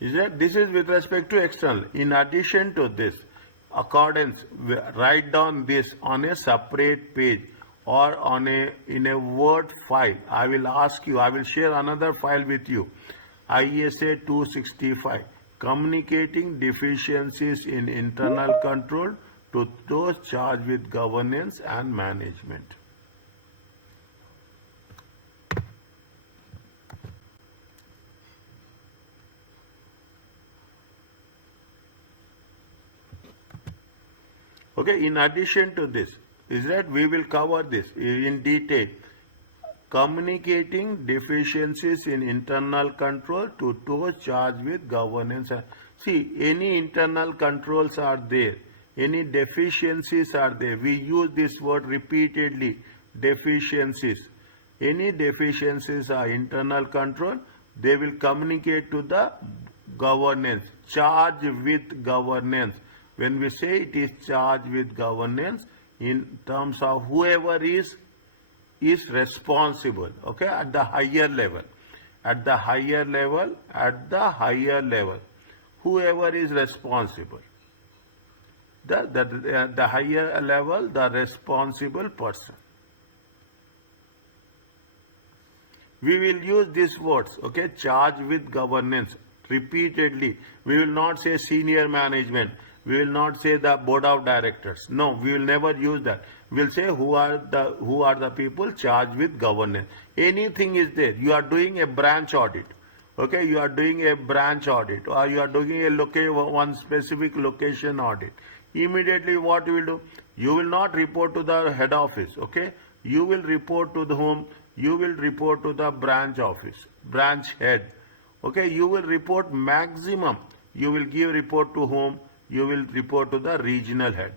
This is with respect to external. In addition to this, accordance, write down this on a separate page or in a Word file. I will ask you, I will share another file with you. ISA 265. Communicating deficiencies in internal control to those charged with governance and management. Okay, in addition to this, is that we will cover this in detail. Communicating deficiencies in internal control to those charged with governance. See, any internal controls are there, any deficiencies are there. We use this word repeatedly, deficiencies. Any deficiencies are internal control, they will communicate to the governance, charged with governance. When we say it is charged with governance, in terms of whoever is responsible, okay, at the higher level, whoever is responsible, the higher level, the responsible person. We will use these words, okay, charged with governance, repeatedly. We will not say senior management. We will not say the board of directors. No, we will never use that. We will say who are the people charged with governance. Anything is there. You are doing a branch audit. Okay, you are doing a branch audit or you are doing one specific location audit. Immediately what you will do? You will not report to the head office. Okay, you will report to the whom? You will report to the branch office, branch head. Okay, you will report maximum You will give report to whom? You will report to the regional head.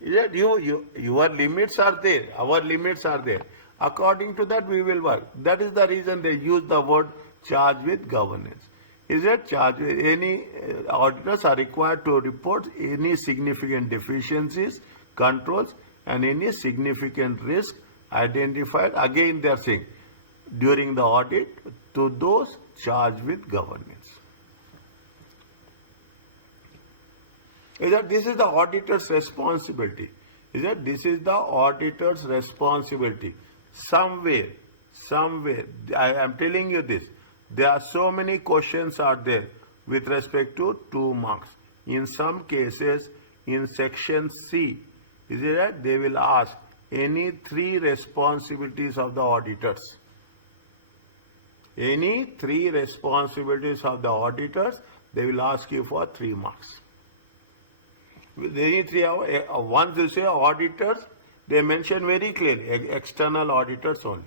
Is that your limits are there, our limits are there. According to that, we will work. That is the reason they use the word charge with governance. Is that charge with any auditors are required to report any significant deficiencies, controls, and any significant risk identified. Again, they are saying during the audit to those charged with governance. Is that this is the auditor's responsibility? Is that this is the auditor's responsibility? Somewhere, I am telling you this. There are so many questions are there with respect to 2 marks. In some cases, in section C, is it that they will ask any 3 responsibilities of the auditors. Any 3 responsibilities of the auditors, they will ask you for 3 marks. Any 3 once you say auditors, they mention very clearly external auditors only.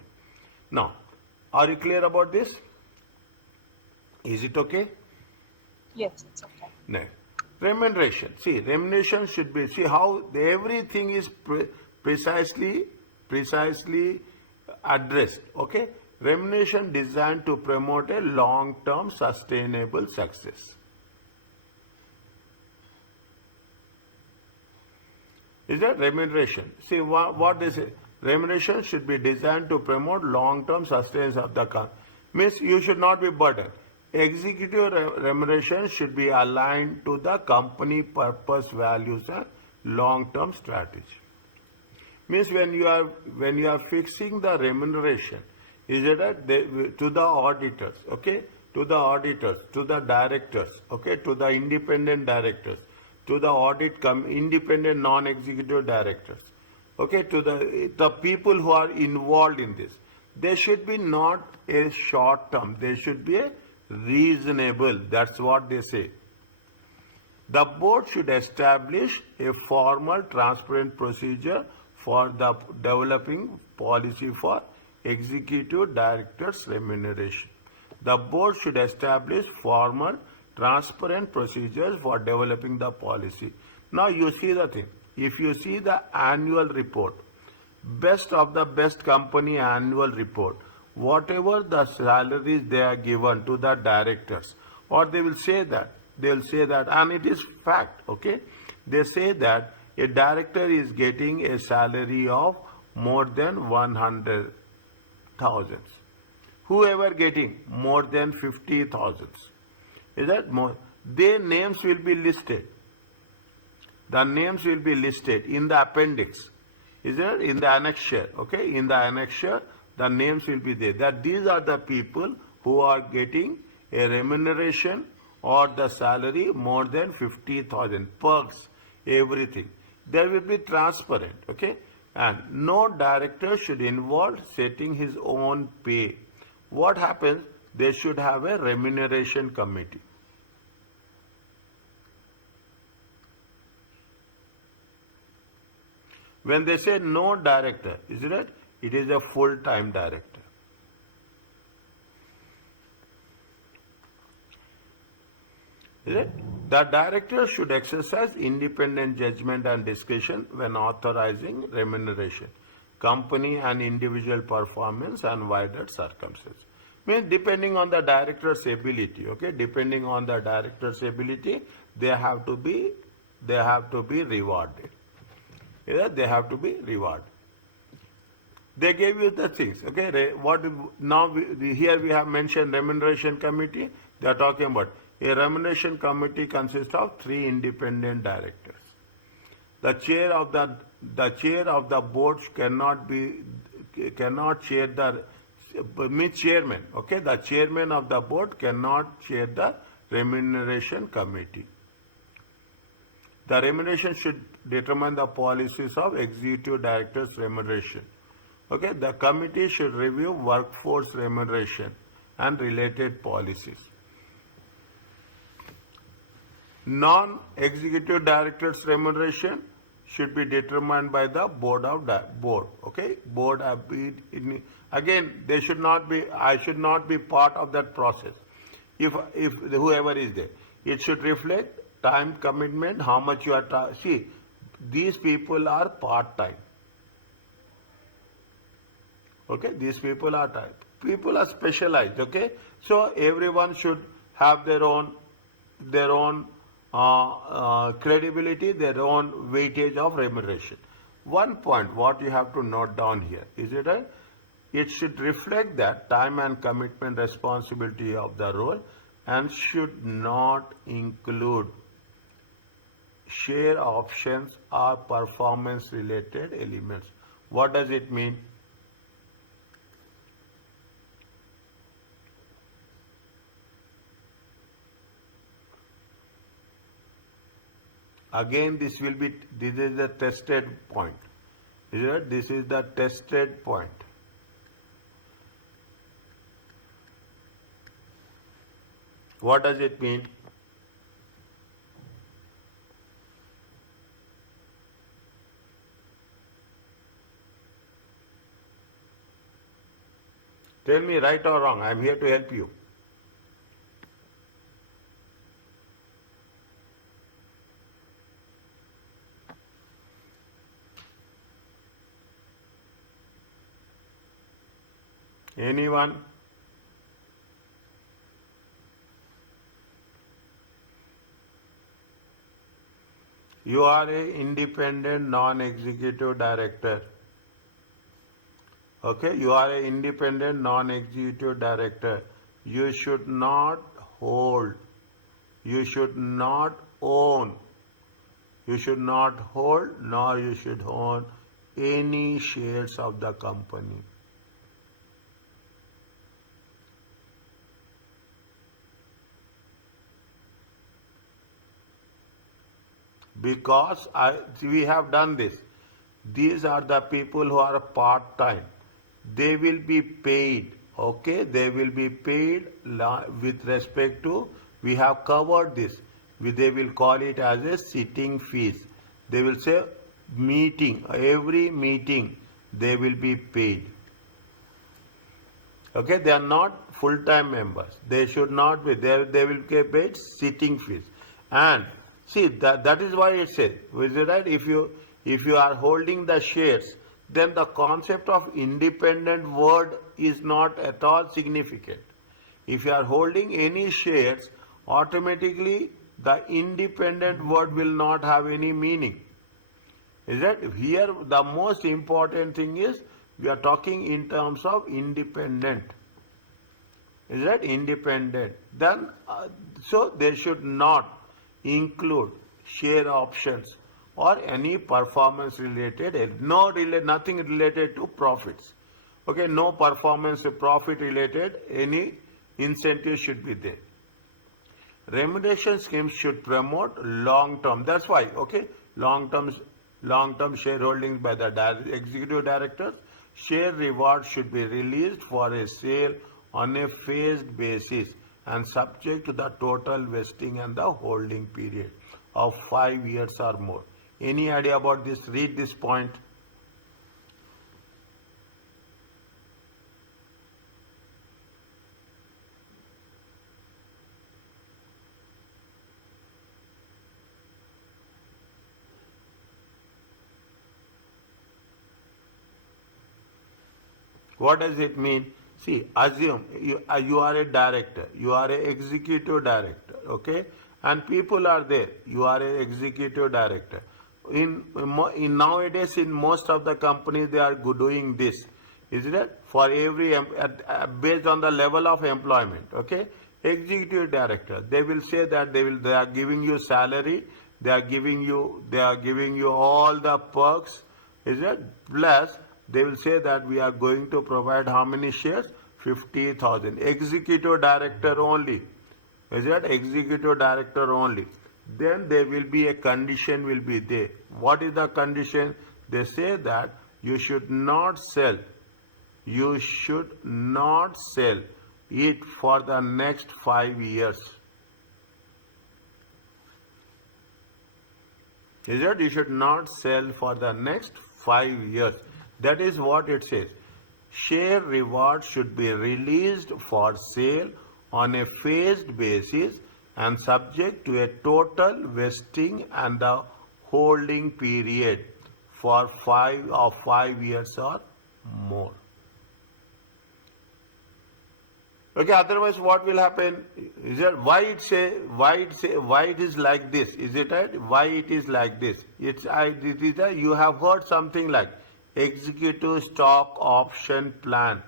Now, are you clear about this? Is it okay? Yes, it's okay. Next. Remuneration. See, remuneration should be, see how everything is precisely addressed. Okay? Remuneration designed to promote a long-term sustainable success. Is that remuneration? See what they say. Remuneration should be designed to promote long-term sustenance of the company. Means you should not be burdened. Executive remuneration should be aligned to the company purpose, values, and long-term strategy. Means when you are fixing the remuneration, is it that to the auditors, okay, to the auditors, to the directors, okay, to the independent directors, to the independent non-executive directors, okay, to the people who are involved in this. They should be not a short term, they should be a reasonable. That's what they say. The board should establish a formal, transparent procedure for the developing policy for executive directors' remuneration. The board should establish formal, transparent procedures for developing the policy. Now you see the thing. If you see the annual report, best of the best company annual report, whatever the salaries they are given to the directors, or they will say that, and it is fact, okay? They say that a director is getting a salary of more than 100,000. Whoever getting more than 50,000. Is that more? Their names will be listed. The names will be listed in the appendix. Is there in the annexure? Okay, in the annexure, the names will be there. That these are the people who are getting a remuneration or the salary more than 50,000. Perks, everything. There will be transparent. Okay, and no director should involve setting his own pay. What happens? They should have a remuneration committee. When they say no director, is it right? It is a full-time director. Is it? The director should exercise independent judgment and discretion when authorizing remuneration, company and individual performance and wider circumstances. Means depending on the director's ability, okay? Depending on the director's ability, they have to be rewarded. Yeah, they have to be rewarded. They gave you the things, okay? What now? Here we have mentioned remuneration committee. They are talking about a remuneration committee consists of 3 independent directors. The chair of the board cannot chair the chairman. Okay, the chairman of the board cannot chair the remuneration committee. The remuneration should determine the policies of executive directors' remuneration. Okay, the committee should review workforce remuneration and related policies. Non-executive directors' remuneration should be determined by the board. Okay, board again, they should not be. I should not be part of that process. If whoever is there, it should reflect time commitment, how much you are. See, these people are part time. Okay, these people are type. People are specialized. Okay, so everyone should have their own credibility, their own weightage of remuneration. One point, what you have to note down here, is it right? It should reflect that time and commitment responsibility of the role and should not include share options or performance related elements. What does it mean? Again, this is the tested point. Is it? This is the tested point. What does it mean? Tell me right or wrong. I am here to help you. Anyone? You are a independent non-executive director. Okay, you are an independent non-executive director. You should not hold, you should not own, you should not hold, nor you should own any shares of the company. Because we have done this. These are the people who are part-time. They will be paid, okay? They will be paid with respect to, we have covered this. They will call it as a sitting fees. They will say meeting, every meeting they will be paid. Okay, they are not full-time members. They should not be. They will get paid sitting fees. And see, that is why it says, is it right? If you are holding the shares, then the concept of independent word is not at all significant. If you are holding any shares, automatically the independent word will not have any meaning. Is that here the most important thing is we are talking in terms of independent. Is that independent? Then so they should not include share options or any performance related, nothing related to profits. Okay, no performance profit related, any incentive should be there. Remuneration schemes should promote long term. That's why, okay, long term shareholdings by the executive directors. Share reward should be released for a sale on a phased basis and subject to the total vesting and the holding period of 5 years or more. Any idea about this? Read this point. What does it mean? See, assume you are a director, you are an executive director, okay? And people are there, you are an executive director. In nowadays, in most of the companies, they are doing this. Is it? For every, based on the level of employment, okay? Executive director, they will say that they are giving you salary, they are giving you all the perks, is it? Plus, they will say that we are going to provide how many shares? 50,000. Executive director only. Is that executive director only? Then there will be a condition will be there. What is the condition? They say that you should not sell. You should not sell it for the next 5 years. Is that you should not sell for the next 5 years. That is what it says. Share rewards should be released for sale on a phased basis and subject to a total vesting and the holding period for 5 years or more. Okay, otherwise what will happen? Is that why it is like this? Is it right? Why it is like this? You have heard something like executive stock option plan.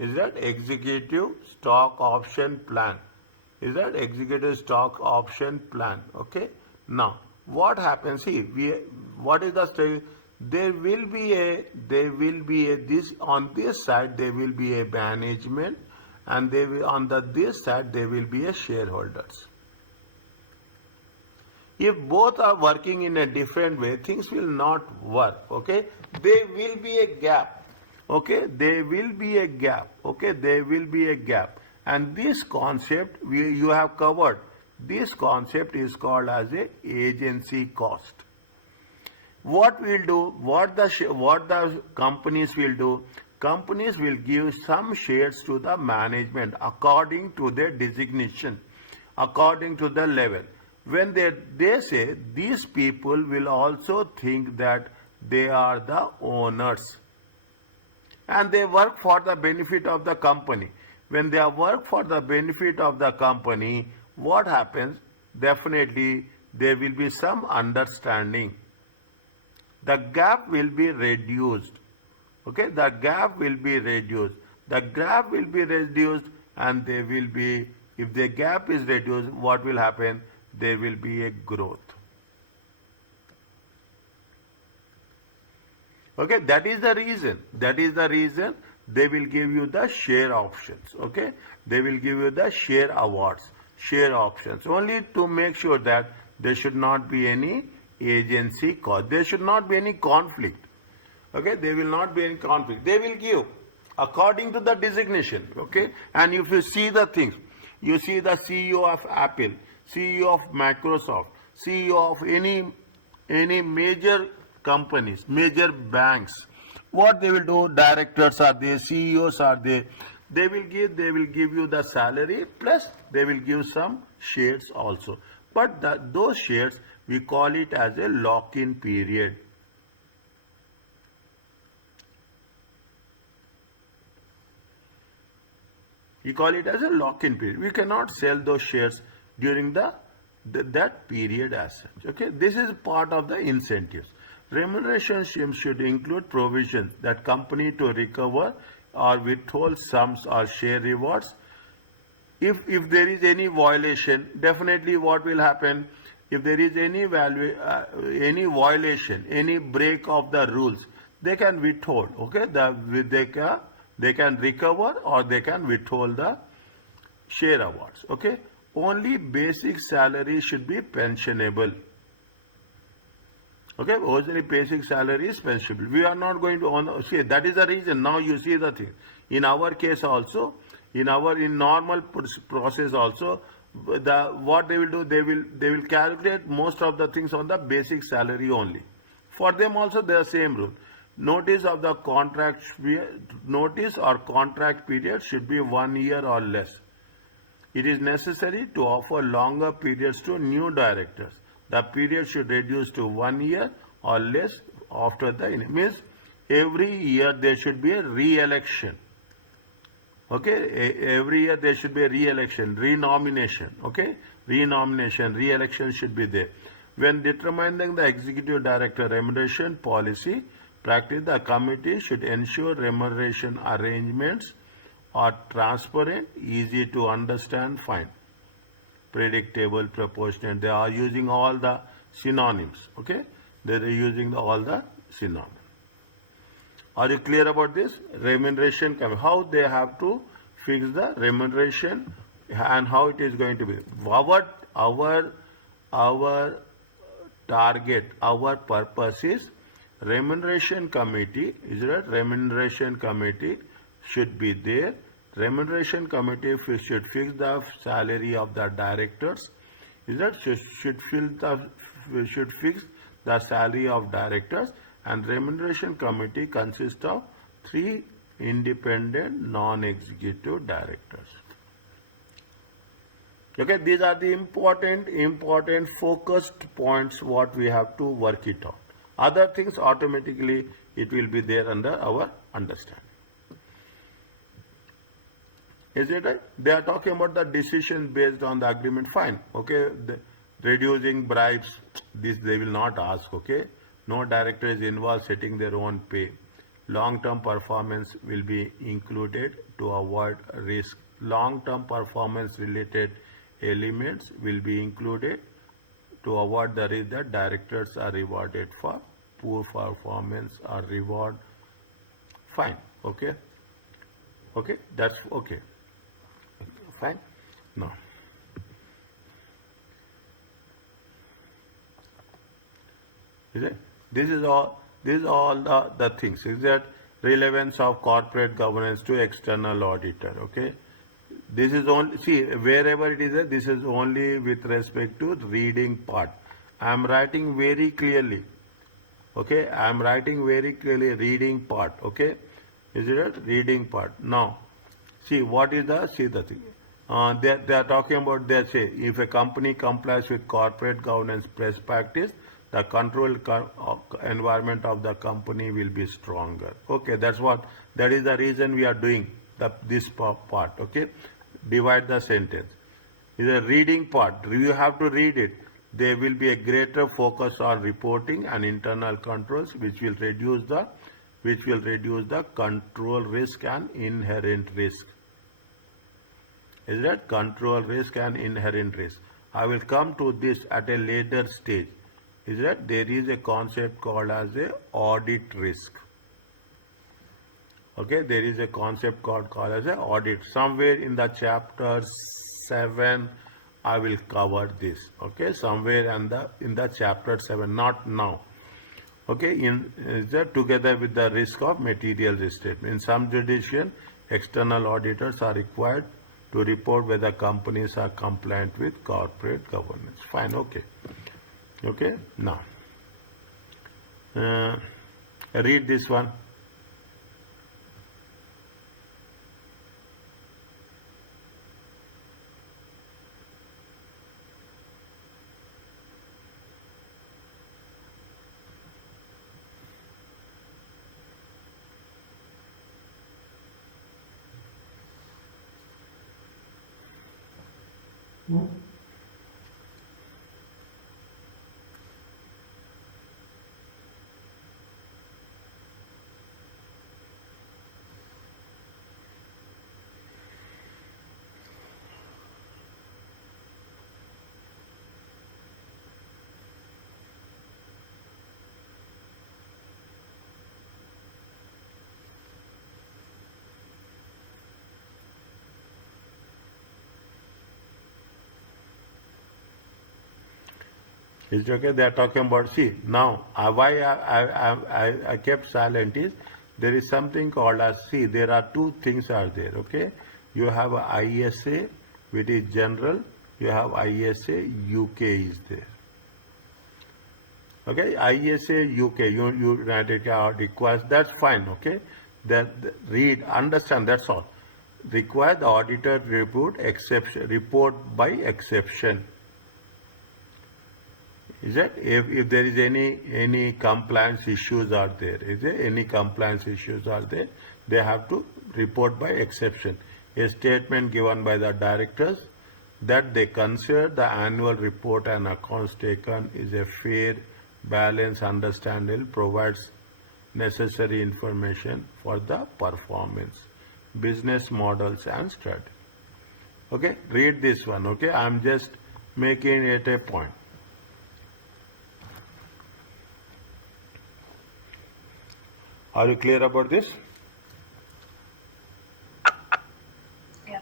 Is that executive stock option plan? Is that executive stock option plan? Okay. Now what happens? See, what is the story? There will be a this on this side there will be a management, and they will on this side there will be a shareholders. If both are working in a different way, things will not work. Okay, there will be a gap. Okay, there will be a gap. Okay, there will be a gap, and this concept you have covered. This concept is called as a agency cost. What we'll do, what the companies will do, companies will give some shares to the management according to their designation, according to the level. When they say these people will also think that they are the owners and they work for the benefit of the company. When they work for the benefit of the company, what happens? Definitely there will be some understanding. The gap will be reduced. Okay, the gap will be reduced. The gap will be reduced, and there will be, if the gap is reduced, what will happen? There will be a growth. Okay, that is the reason. That is the reason they will give you the share options. Okay, they will give you the share awards, share options, only to make sure that there should not be any agency cost. There should not be any conflict. Okay, there will not be any conflict. They will give according to the designation. Okay, and if you see the things, you see the CEO of Apple, CEO of Microsoft, CEO of any major companies, major banks. What they will do? Directors are there, CEOs are there. They will give you the salary, plus they will give some shares also. But those shares, we call it as a lock-in period. We call it as a lock-in period. We cannot sell those shares during that period as such. Okay, this is part of the incentives. Remuneration scheme should include provisions that company to recover or withhold sums or share rewards. If there is any violation, definitely what will happen? If there is any violation, any break of the rules, they can withhold. Okay, they can recover or they can withhold the share awards. Okay, only basic salary should be pensionable. Okay, only basic salary is pensionable. We are not going to see. That is the reason. Now you see the thing. In our case also, in normal process also, what they will do, they will calculate most of the things on the basic salary only. For them also the same rule. Notice or contract period should be 1 year or less. It is necessary to offer longer periods to new directors. The period should reduce to 1 year or less after the means every year there should be a re-election. Okay, every year there should be a re-election, renomination. Okay, renomination, re-election should be there. When determining the executive director remuneration policy practice, the committee should ensure remuneration arrangements are transparent, easy to understand, fine, predictable, proportionate. They are using all the synonyms. Okay, they are using all the synonyms. Are you clear about this? Remuneration, how they have to fix the remuneration and how it is going to be. Our target, our purpose is remuneration committee. Is that remuneration committee should be there. Remuneration committee should fix the salary of the directors. Is that should we should fix the salary of directors, and remuneration committee consists of 3 independent non-executive directors. Okay, these are the important focused points what we have to work it out. Other things automatically it will be there under our understanding. Is it right? They are talking about the decision based on the agreement. Fine. Okay. Reducing bribes, this they will not ask. Okay. No director is involved setting their own pay. Long-term performance will be included to avoid risk. Long-term performance related elements will be included to avoid the risk that directors are rewarded for poor performance or reward. Fine. Okay. Okay. That's okay. Fine. No. Is it? This is all the things. Is that relevance of corporate governance to external auditor? Okay. This is only, see, wherever it is there, this is only with respect to reading part. I am writing very clearly. Okay. I am writing very clearly reading part. Okay. Is it right? Reading part. Now, see what is the thing. They are talking about, they say, if a company complies with corporate governance best practice, the control environment of the company will be stronger. Okay, that is the reason we are doing this part. Okay, divide the sentence. Is a reading part. You have to read it. There will be a greater focus on reporting and internal controls, which will reduce the control risk and inherent risk. Is that control risk and inherent risk? I will come to this at a later stage. Is that there is a concept called as a audit risk. Okay, there is a concept called as a audit. Somewhere in the chapter 7, I will cover this. Okay, somewhere in the chapter 7, not now. Okay, is that together with the risk of material restatement. In some jurisdiction, external auditors are required to report whether companies are compliant with corporate governance. Fine, okay. Okay, now, read this one. Is it okay? They are talking about, see, now, why I kept silent is, there is something called as, see, there are two things are there, okay? You have a ISA, which is general, you have ISA UK is there. Okay, ISA UK, United requires, that's fine, okay? Read, understand, that's all. Require the auditor report by exception. Is that if there is any compliance issues are there, they have to report by exception. A statement given by the directors that they consider the annual report and accounts taken is a fair, balanced, understandable, provides necessary information for the performance, business models and strategy. Okay, read this one. Okay, I am just making it a point. Are you clear about this? Yeah.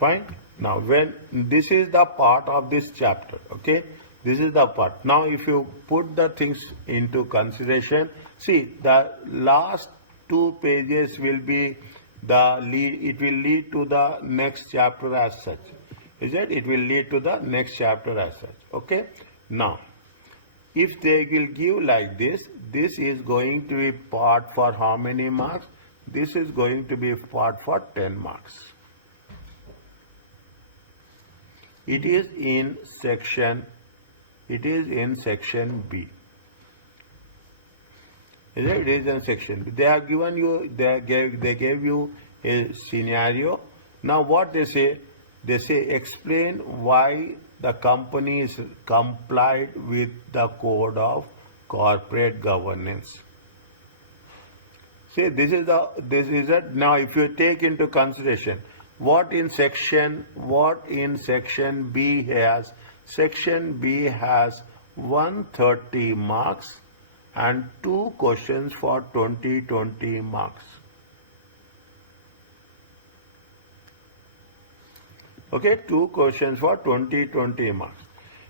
Fine. Now, when this is the part of this chapter, okay? This is the part. Now, if you put the things into consideration, see, the last 2 pages will be the lead, it will lead to the next chapter as such. Is it? It will lead to the next chapter as such. Okay? Now, if they will give like this is going to be part for how many marks? This is going to be part for 10 marks. It is in section B. It is in section B. They have given you, they gave you a scenario. Now what they say? They say explain why the companies complied with the code of corporate governance. See, this is it. Now if you take into consideration what in section B has, section B has 130 marks and 2 questions for 20 marks. Okay, 2 questions for 20 marks.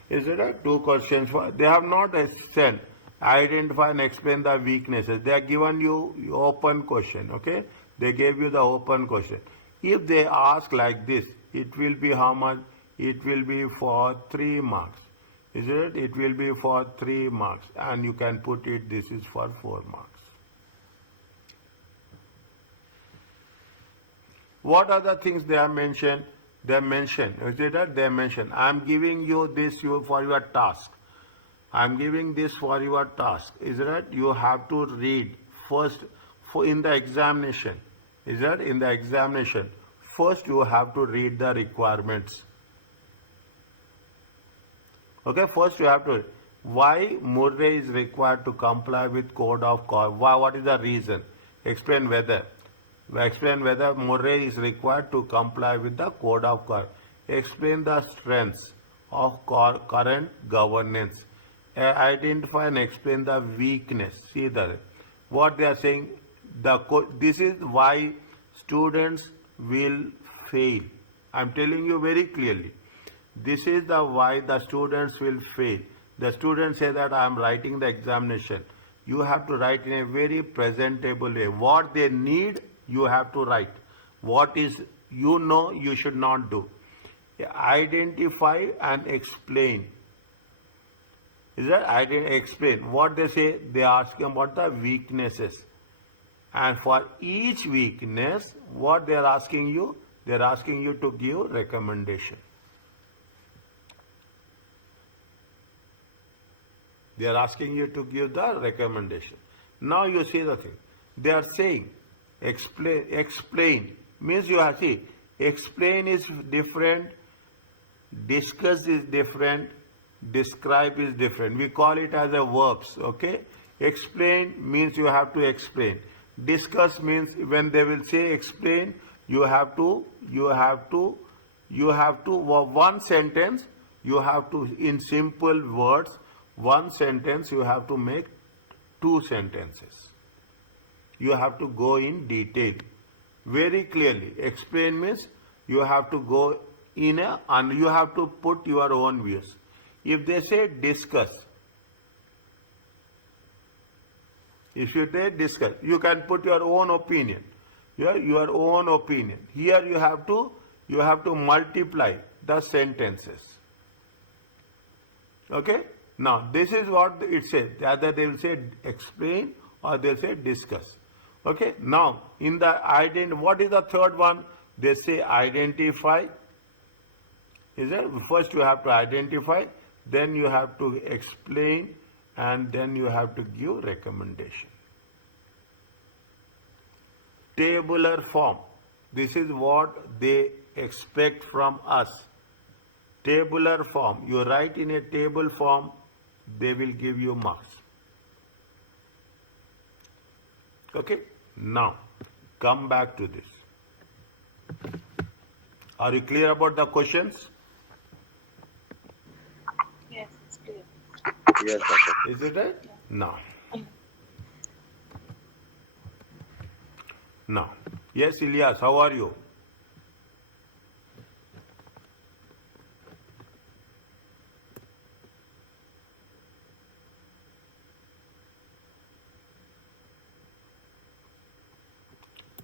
Is it a 2 questions for, they have not said identify and explain the weaknesses. They have given you open question, okay? They gave you the open question. If they ask like this, it will be how much? It will be for 3 marks. Is it? It will be for 3 marks. And you can put it, this is for 4 marks. What other things they have mentioned? They mention, is it that they mention, I am giving you this for your task. I am giving this for your task. Is that you have to read first in the examination. Is that in the examination? First you have to read the requirements. Okay, first you have to, why Murray is required to comply with code of corporate, what is the reason? Explain whether Murray is required to comply with the code of corporate. Explain the strengths of current governance. Identify and explain the weakness. See that what they are saying. This is why students will fail. I am telling you very clearly. This is the why the students will fail. The students say that I am writing the examination. You have to write in a very presentable way. What they need, you have to write. What is you should not do. Identify and explain. Is that explain what they say? They are asking about the weaknesses, and for each weakness, what they are asking you? They are asking you to give recommendation. They are asking you to give the recommendation. Now you see the thing. They are saying explain means you have see explain is different, discuss is different, describe is different. We call it as a verbs. Okay, explain means you have to explain. Discuss means when they will say explain, you have to one sentence you have to, in simple words, one sentence you have to make 2 sentences. You have to go in detail very clearly. Explain means you have to go in and you have to put your own views. If they say discuss, if you say discuss, you can put your own opinion. Your own opinion. Here you have to multiply the sentences. Okay? Now this is what it says. Either they will say explain or they will say discuss. Okay? Now in the what is the third one? They say identify. Is it? First you have to identify, then you have to explain, and then you have to give recommendation. Tabular form. This is what they expect from us. Tabular form. You write in a table form, they will give you marks. Okay? Now, come back to this. Are you clear about the questions? Yes, it's clear. Yes, okay. Is it right? Yeah. Now. Now. Yes, Ilyas, how are you?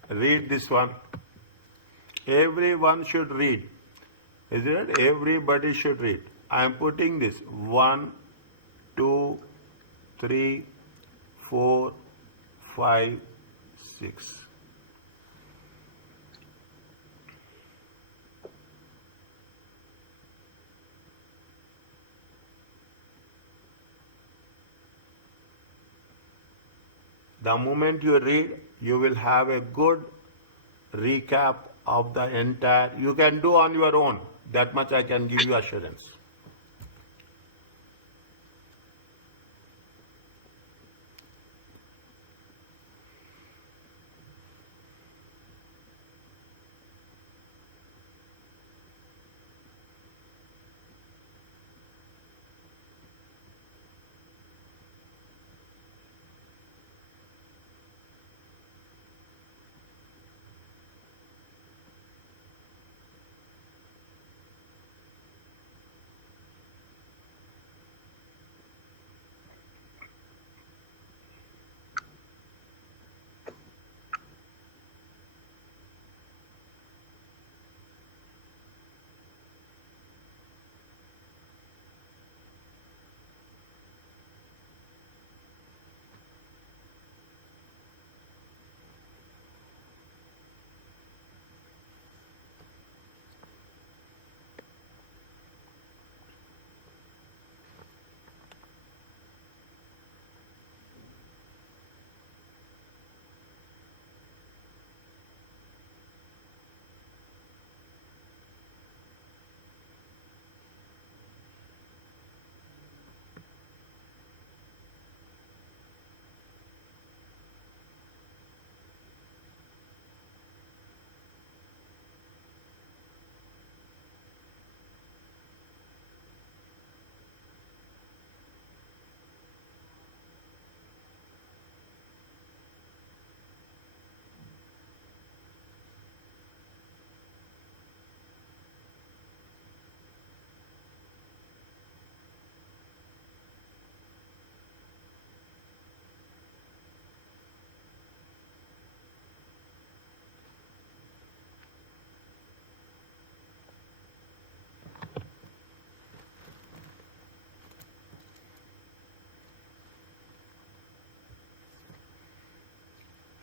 Read this one. Everyone should read. Isn't it? Everybody should read. I am putting this 1, 2, 3, 4, 5, 6. The moment you read, you will have a good recap of the entire. You can do on your own. That much I can give you assurance.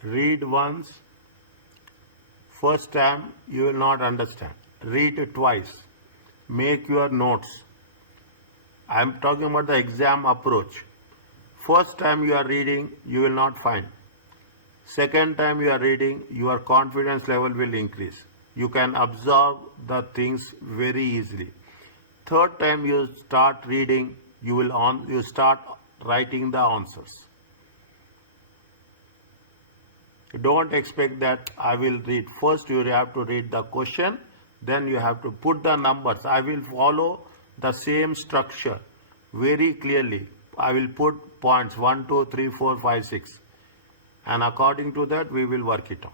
Read once. First time you will not understand. Read it twice. Make your notes. I am talking about the exam approach. First time you are reading, you will not find. Second time you are reading, your confidence level will increase. You can absorb the things very easily. Third time you start reading, you start writing the answers. Don't expect that I will read. First you have to read the question, then you have to put the numbers. I will follow the same structure very clearly. I will put points 1, 2, 3, 4, 5, 6, and according to that we will work it out.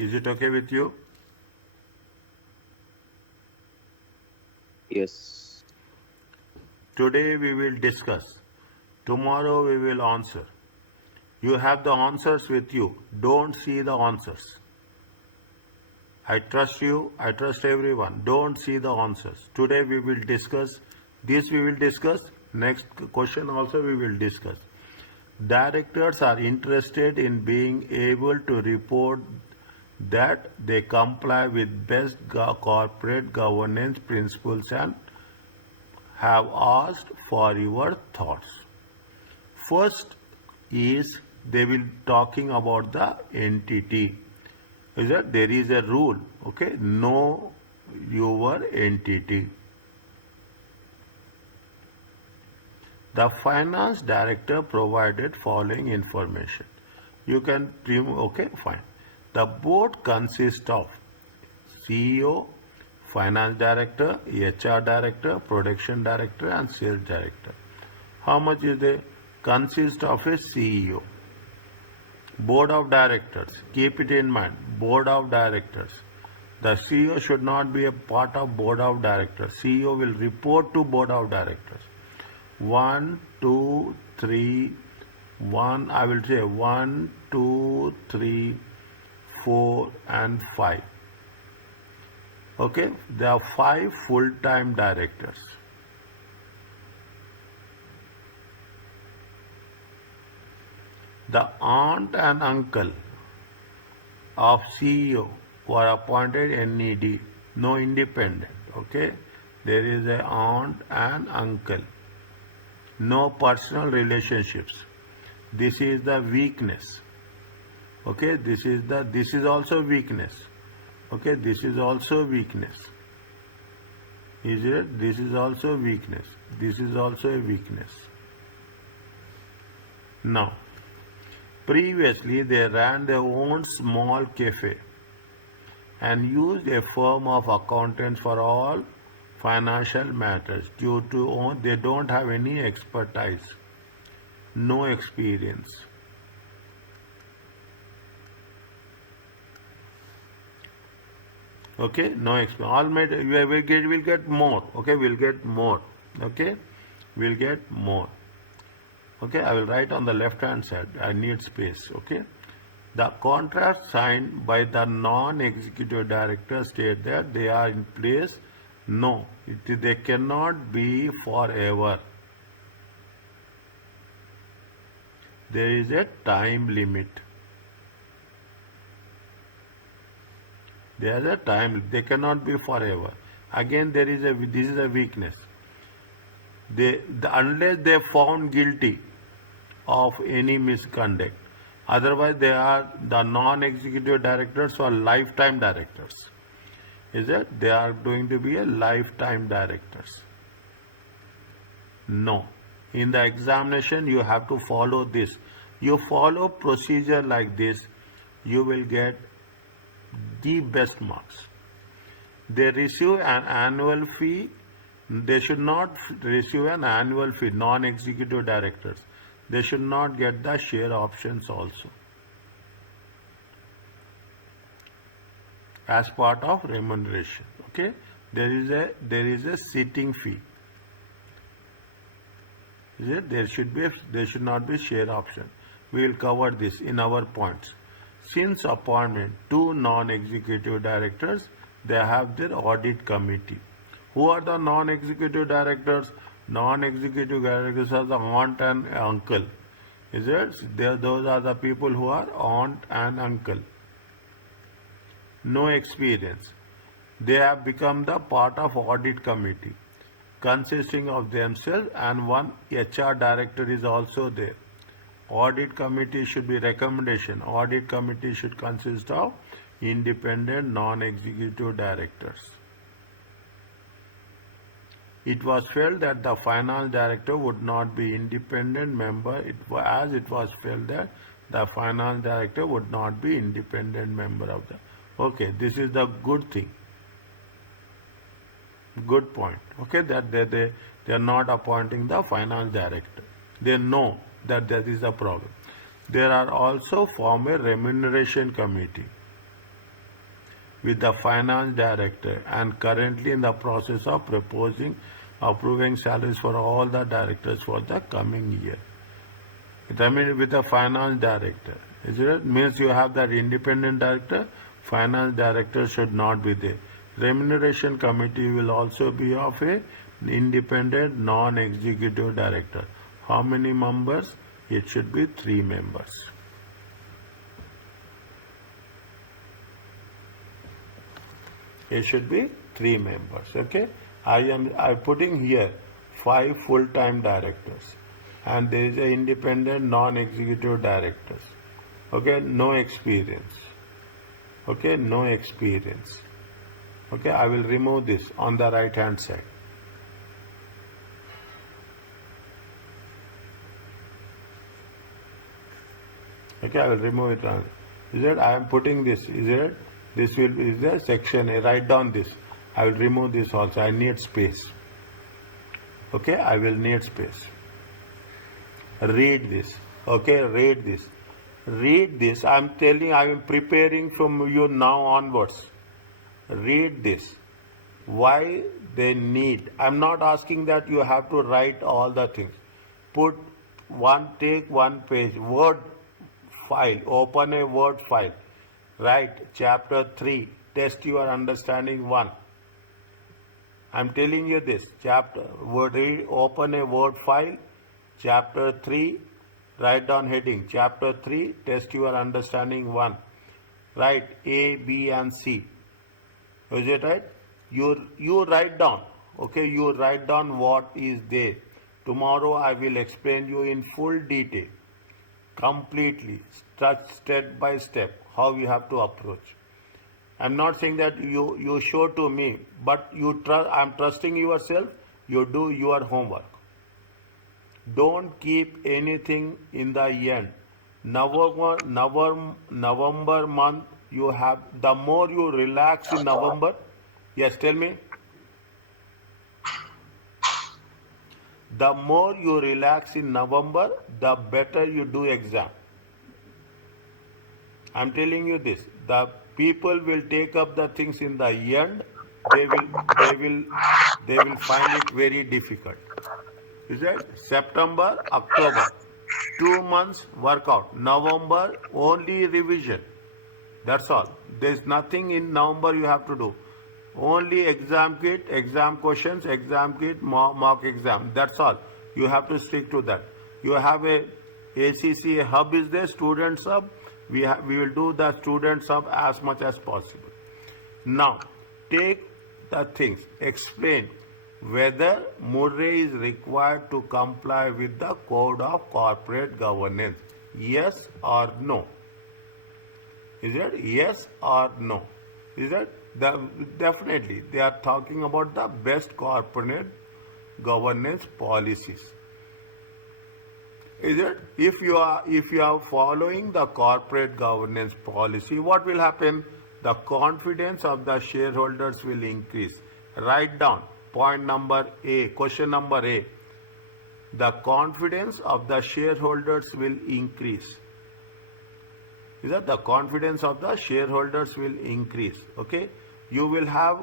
Is it okay with you? Yes. Today we will discuss. Tomorrow we will answer. You have the answers with you. Don't see the answers. I trust you. I trust everyone. Don't see the answers. Today we will discuss. This we will discuss. Next question also we will discuss. Directors are interested in being able to report that they comply with best corporate governance principles and have asked for your thoughts. First is they will talking about the entity. Is that there is a rule, okay? Know your entity. The finance director provided following information. You can remove, okay, fine. The board consists of CEO, finance director, HR director, production director and sales director. How much is they? Consist of a CEO. Board of directors. Keep it in mind. Board of directors. The CEO should not be a part of board of directors. CEO will report to board of directors. 1, 2, 3, 1, I will say 1, 2, 3, 4 and 5. Okay, there are 5 full-time directors. The aunt and uncle of CEO were appointed NED, no independent. Okay, there is a aunt and uncle, no personal relationships. This is the weakness. Okay, this is also weakness. Okay, this is also weakness. Is it? This is also weakness. This is also a weakness. Now, previously they ran their own small cafe and used a firm of accountants for all financial matters. Due to they don't have any expertise, no experience. Okay, no experience. All made, we'll get more. Okay, we'll get more. Okay, we'll get more. Okay, I will write on the left hand side. I need space. Okay, the contract signed by the non-executive director state that they are in place. No, they cannot be forever. There is a time limit. There is a time. They cannot be forever. Again, this is a weakness. Unless they are found guilty of any misconduct, otherwise they are the non-executive directors or lifetime directors. Is it? They are going to be a lifetime directors. No. In the examination, you have to follow this. You follow procedure like this, you will get the best marks. They receive an annual fee. They should not receive an annual fee, non-executive directors. They should not get the share options also as part of remuneration. Okay, there is a sitting fee. Is it? There should not be share option. We will cover this in our points. Since appointment, 2 non-executive directors, they have their audit committee. Who are the non-executive directors? Non-executive directors are the aunt and uncle. Is it? Those are the people who are aunt and uncle. No experience. They have become the part of audit committee, consisting of themselves and one HR director is also there. Audit committee should be recommendation. Audit committee should consist of independent non-executive directors. It was felt that the finance director would not be independent member. It was felt that the finance director would not be independent member of the. Okay, this is the good thing. Good point. Okay, that they are not appointing the finance director. They know that is the problem. There are also formed a remuneration committee with the finance director and currently in the process of approving salaries for all the directors for the coming year. I mean with the finance director. Is it? Means you have that independent director, finance director should not be there. Remuneration committee will also be of a independent non-executive director. How many members? It should be 3 members. It should be 3 members. Okay. I'm putting here 5 full-time directors and there is an independent non-executive directors. Okay. No experience. Okay. No experience. Okay. I will remove this on the right hand side. Okay, I will remove it. Is it? I am putting this. Is it? This will is the section A. Write down this. I will remove this also. I need space. Okay, I will need space. Read this. Okay, read this. Read this. I am telling. I am preparing from you now onwards. Read this. Why they need. I am not asking that you have to write all the things. Take one page, Word file, open a Word file, write chapter 3, test your understanding 1. I'm telling you this, open a Word file, chapter 3, write down heading, chapter 3, test your understanding 1. Write A, B and C. Is it right? You write down, okay, you write down what is there. Tomorrow I will explain you in full detail, completely, step by step, how you have to approach. I'm not saying that you show to me, but I'm trusting yourself, you do your homework. Don't keep anything in the end. November month, you have, the more you relax in November, yes, tell me. The more you relax in November, the better you do exam. I'm telling you this. The people will take up the things in the end. They will find it very difficult. Is it? September, October, 2 months workout. November only revision. That's all. There's nothing in November you have to do. Only exam kit, exam questions, exam kit, mock exam. That's all. You have to stick to that. You have a ACCA hub is there, students hub. We will do the students hub as much as possible. Now, take the things. Explain whether Murray is required to comply with the Code of Corporate Governance. Yes or no? Is it yes or no? Is it? Definitely, they are talking about the best corporate governance policies. Is it? If you are following the corporate governance policy, what will happen? The confidence of the shareholders will increase. Write down point number A, question number A. The confidence of the shareholders will increase. Is that the confidence of the shareholders will increase? Okay, you will have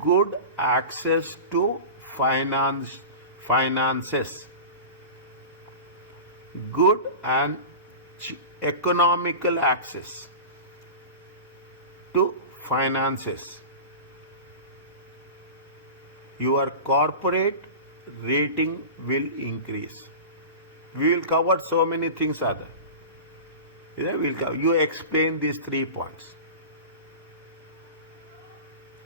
good access to finances, good and economical access to finances. Your corporate rating will increase. We will cover so many things other. You explain these 3 points.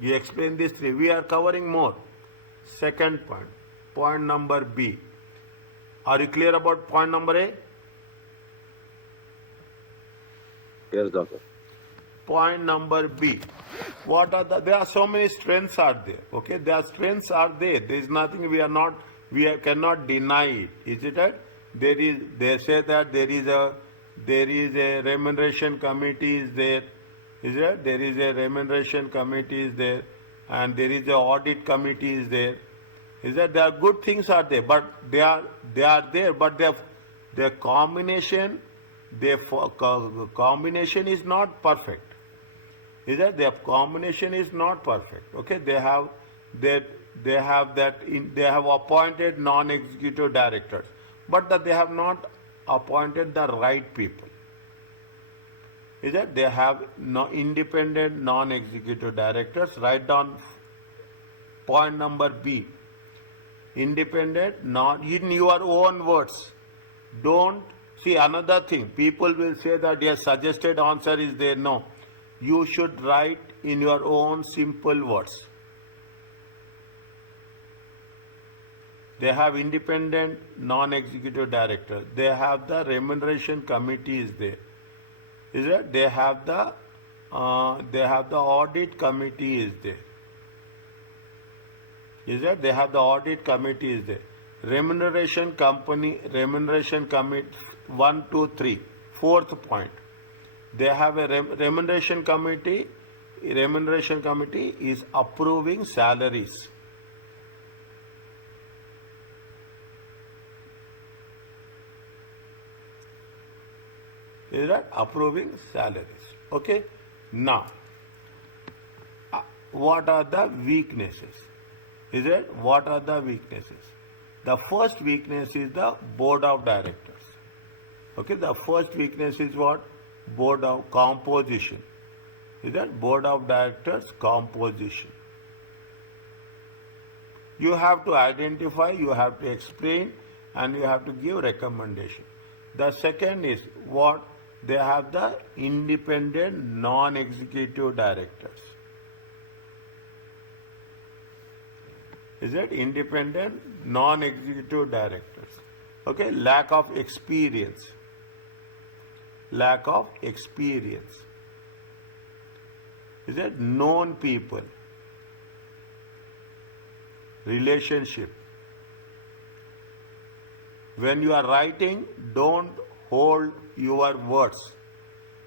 You explain these 3. We are covering more. Second point. Point number B. Are you clear about point number A? Yes, doctor. Point number B. There are so many strengths are there. Okay, their strengths are there. There is nothing cannot deny it. Is it right? They say that there is a remuneration committee is there. Is it? There is a remuneration committee is there, and there is a audit committee is there. Is that there are good things are there, but they are there, but their combination is not perfect. Is that their combination is not perfect? Okay, they have appointed non-executive directors, but that they have not appointed the right people. Is that they have independent non-executive directors. Write down point number B. Independent, in your own words. Don't see another thing. People will say that yes, suggested answer is there. No, you should write in your own simple words. They have independent non-executive director. They have the remuneration committee is there. Is it? They have the audit committee is there. Is that they have the audit committee is there. Remuneration committee 1, 2, 3, fourth point. They have a remuneration committee. Remuneration committee is approving salaries. Is that approving salaries? Okay. Now, what are the weaknesses? Is it? What are the weaknesses? The first weakness is the board of directors. Okay. The first weakness is what? Board of composition. Is that board of directors composition? You have to identify, you have to explain, and you have to give recommendation. The second is what? They have the independent non-executive directors. Is it independent non-executive directors? Okay, lack of experience. Lack of experience. Is it known people? Relationship. When you are writing, don't hold your words.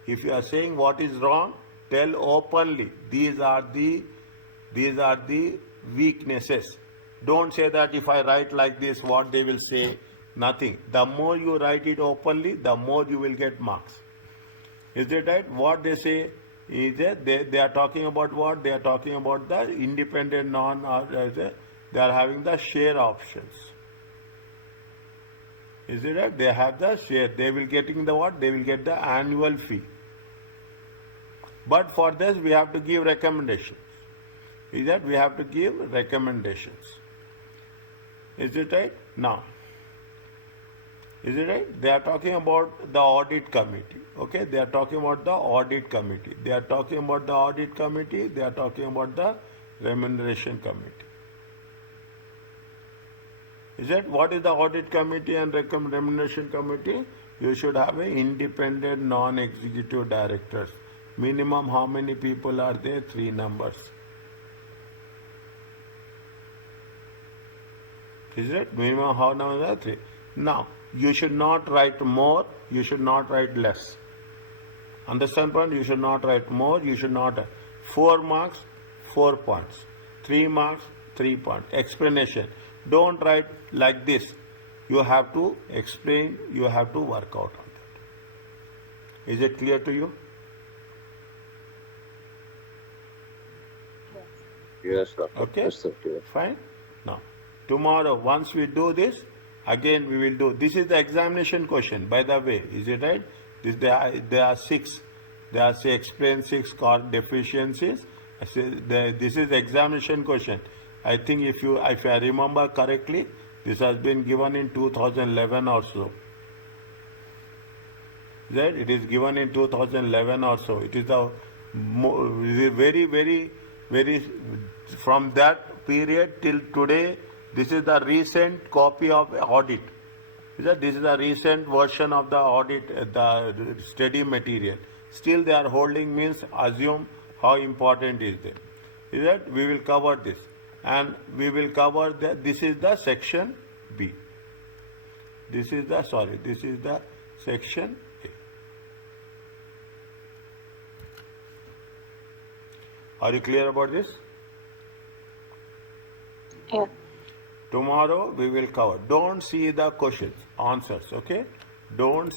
If you are saying what is wrong, tell openly. These are the weaknesses. Don't say that if I write like this, what they will say. Nothing. The more you write it openly, the more you will get marks. Is it right? What they say is that they are talking about what? They are talking about the independent they are having the share options. Is it right? They have the share. They will getting the what? They will get the annual fee. But for this, we have to give recommendations. Is that? We have to give recommendations. Is it right? Now, is it right? They are talking about the audit committee. Okay? They are talking about the audit committee. They are talking about the audit committee. They are talking about the remuneration committee. Is that what is the audit committee and remuneration committee? You should have an independent non-executive directors. Minimum how many people are there? 3 numbers. Is it? Minimum how numbers are 3. Now, you should not write more, you should not write less. Understand point? You should not write more, you should not write. 4 marks, 4 points. 3 marks, 3 points. Explanation. Don't write like this. You have to explain, you have to work out on that. Is it clear to you? Yes, sir. Okay. Yes, sir. Clear. Fine. Now, tomorrow, once we do this, again we will do. This is the examination question, by the way. Is it right? There are 6. There are explain 6 core deficiencies. This is examination question. I think if I remember correctly, this has been given in 2011 or so. Right? It is given in 2011 or so. It is a very, very, very, from that period till today, this is the recent copy of audit. This is a recent version of the audit, the study material. Still they are holding means assume how important is it. Is that we will cover this. And we will cover this is the section B. This is the section A. Are you clear about this? Yeah. Tomorrow we will cover. Don't see the questions, answers, okay? Don't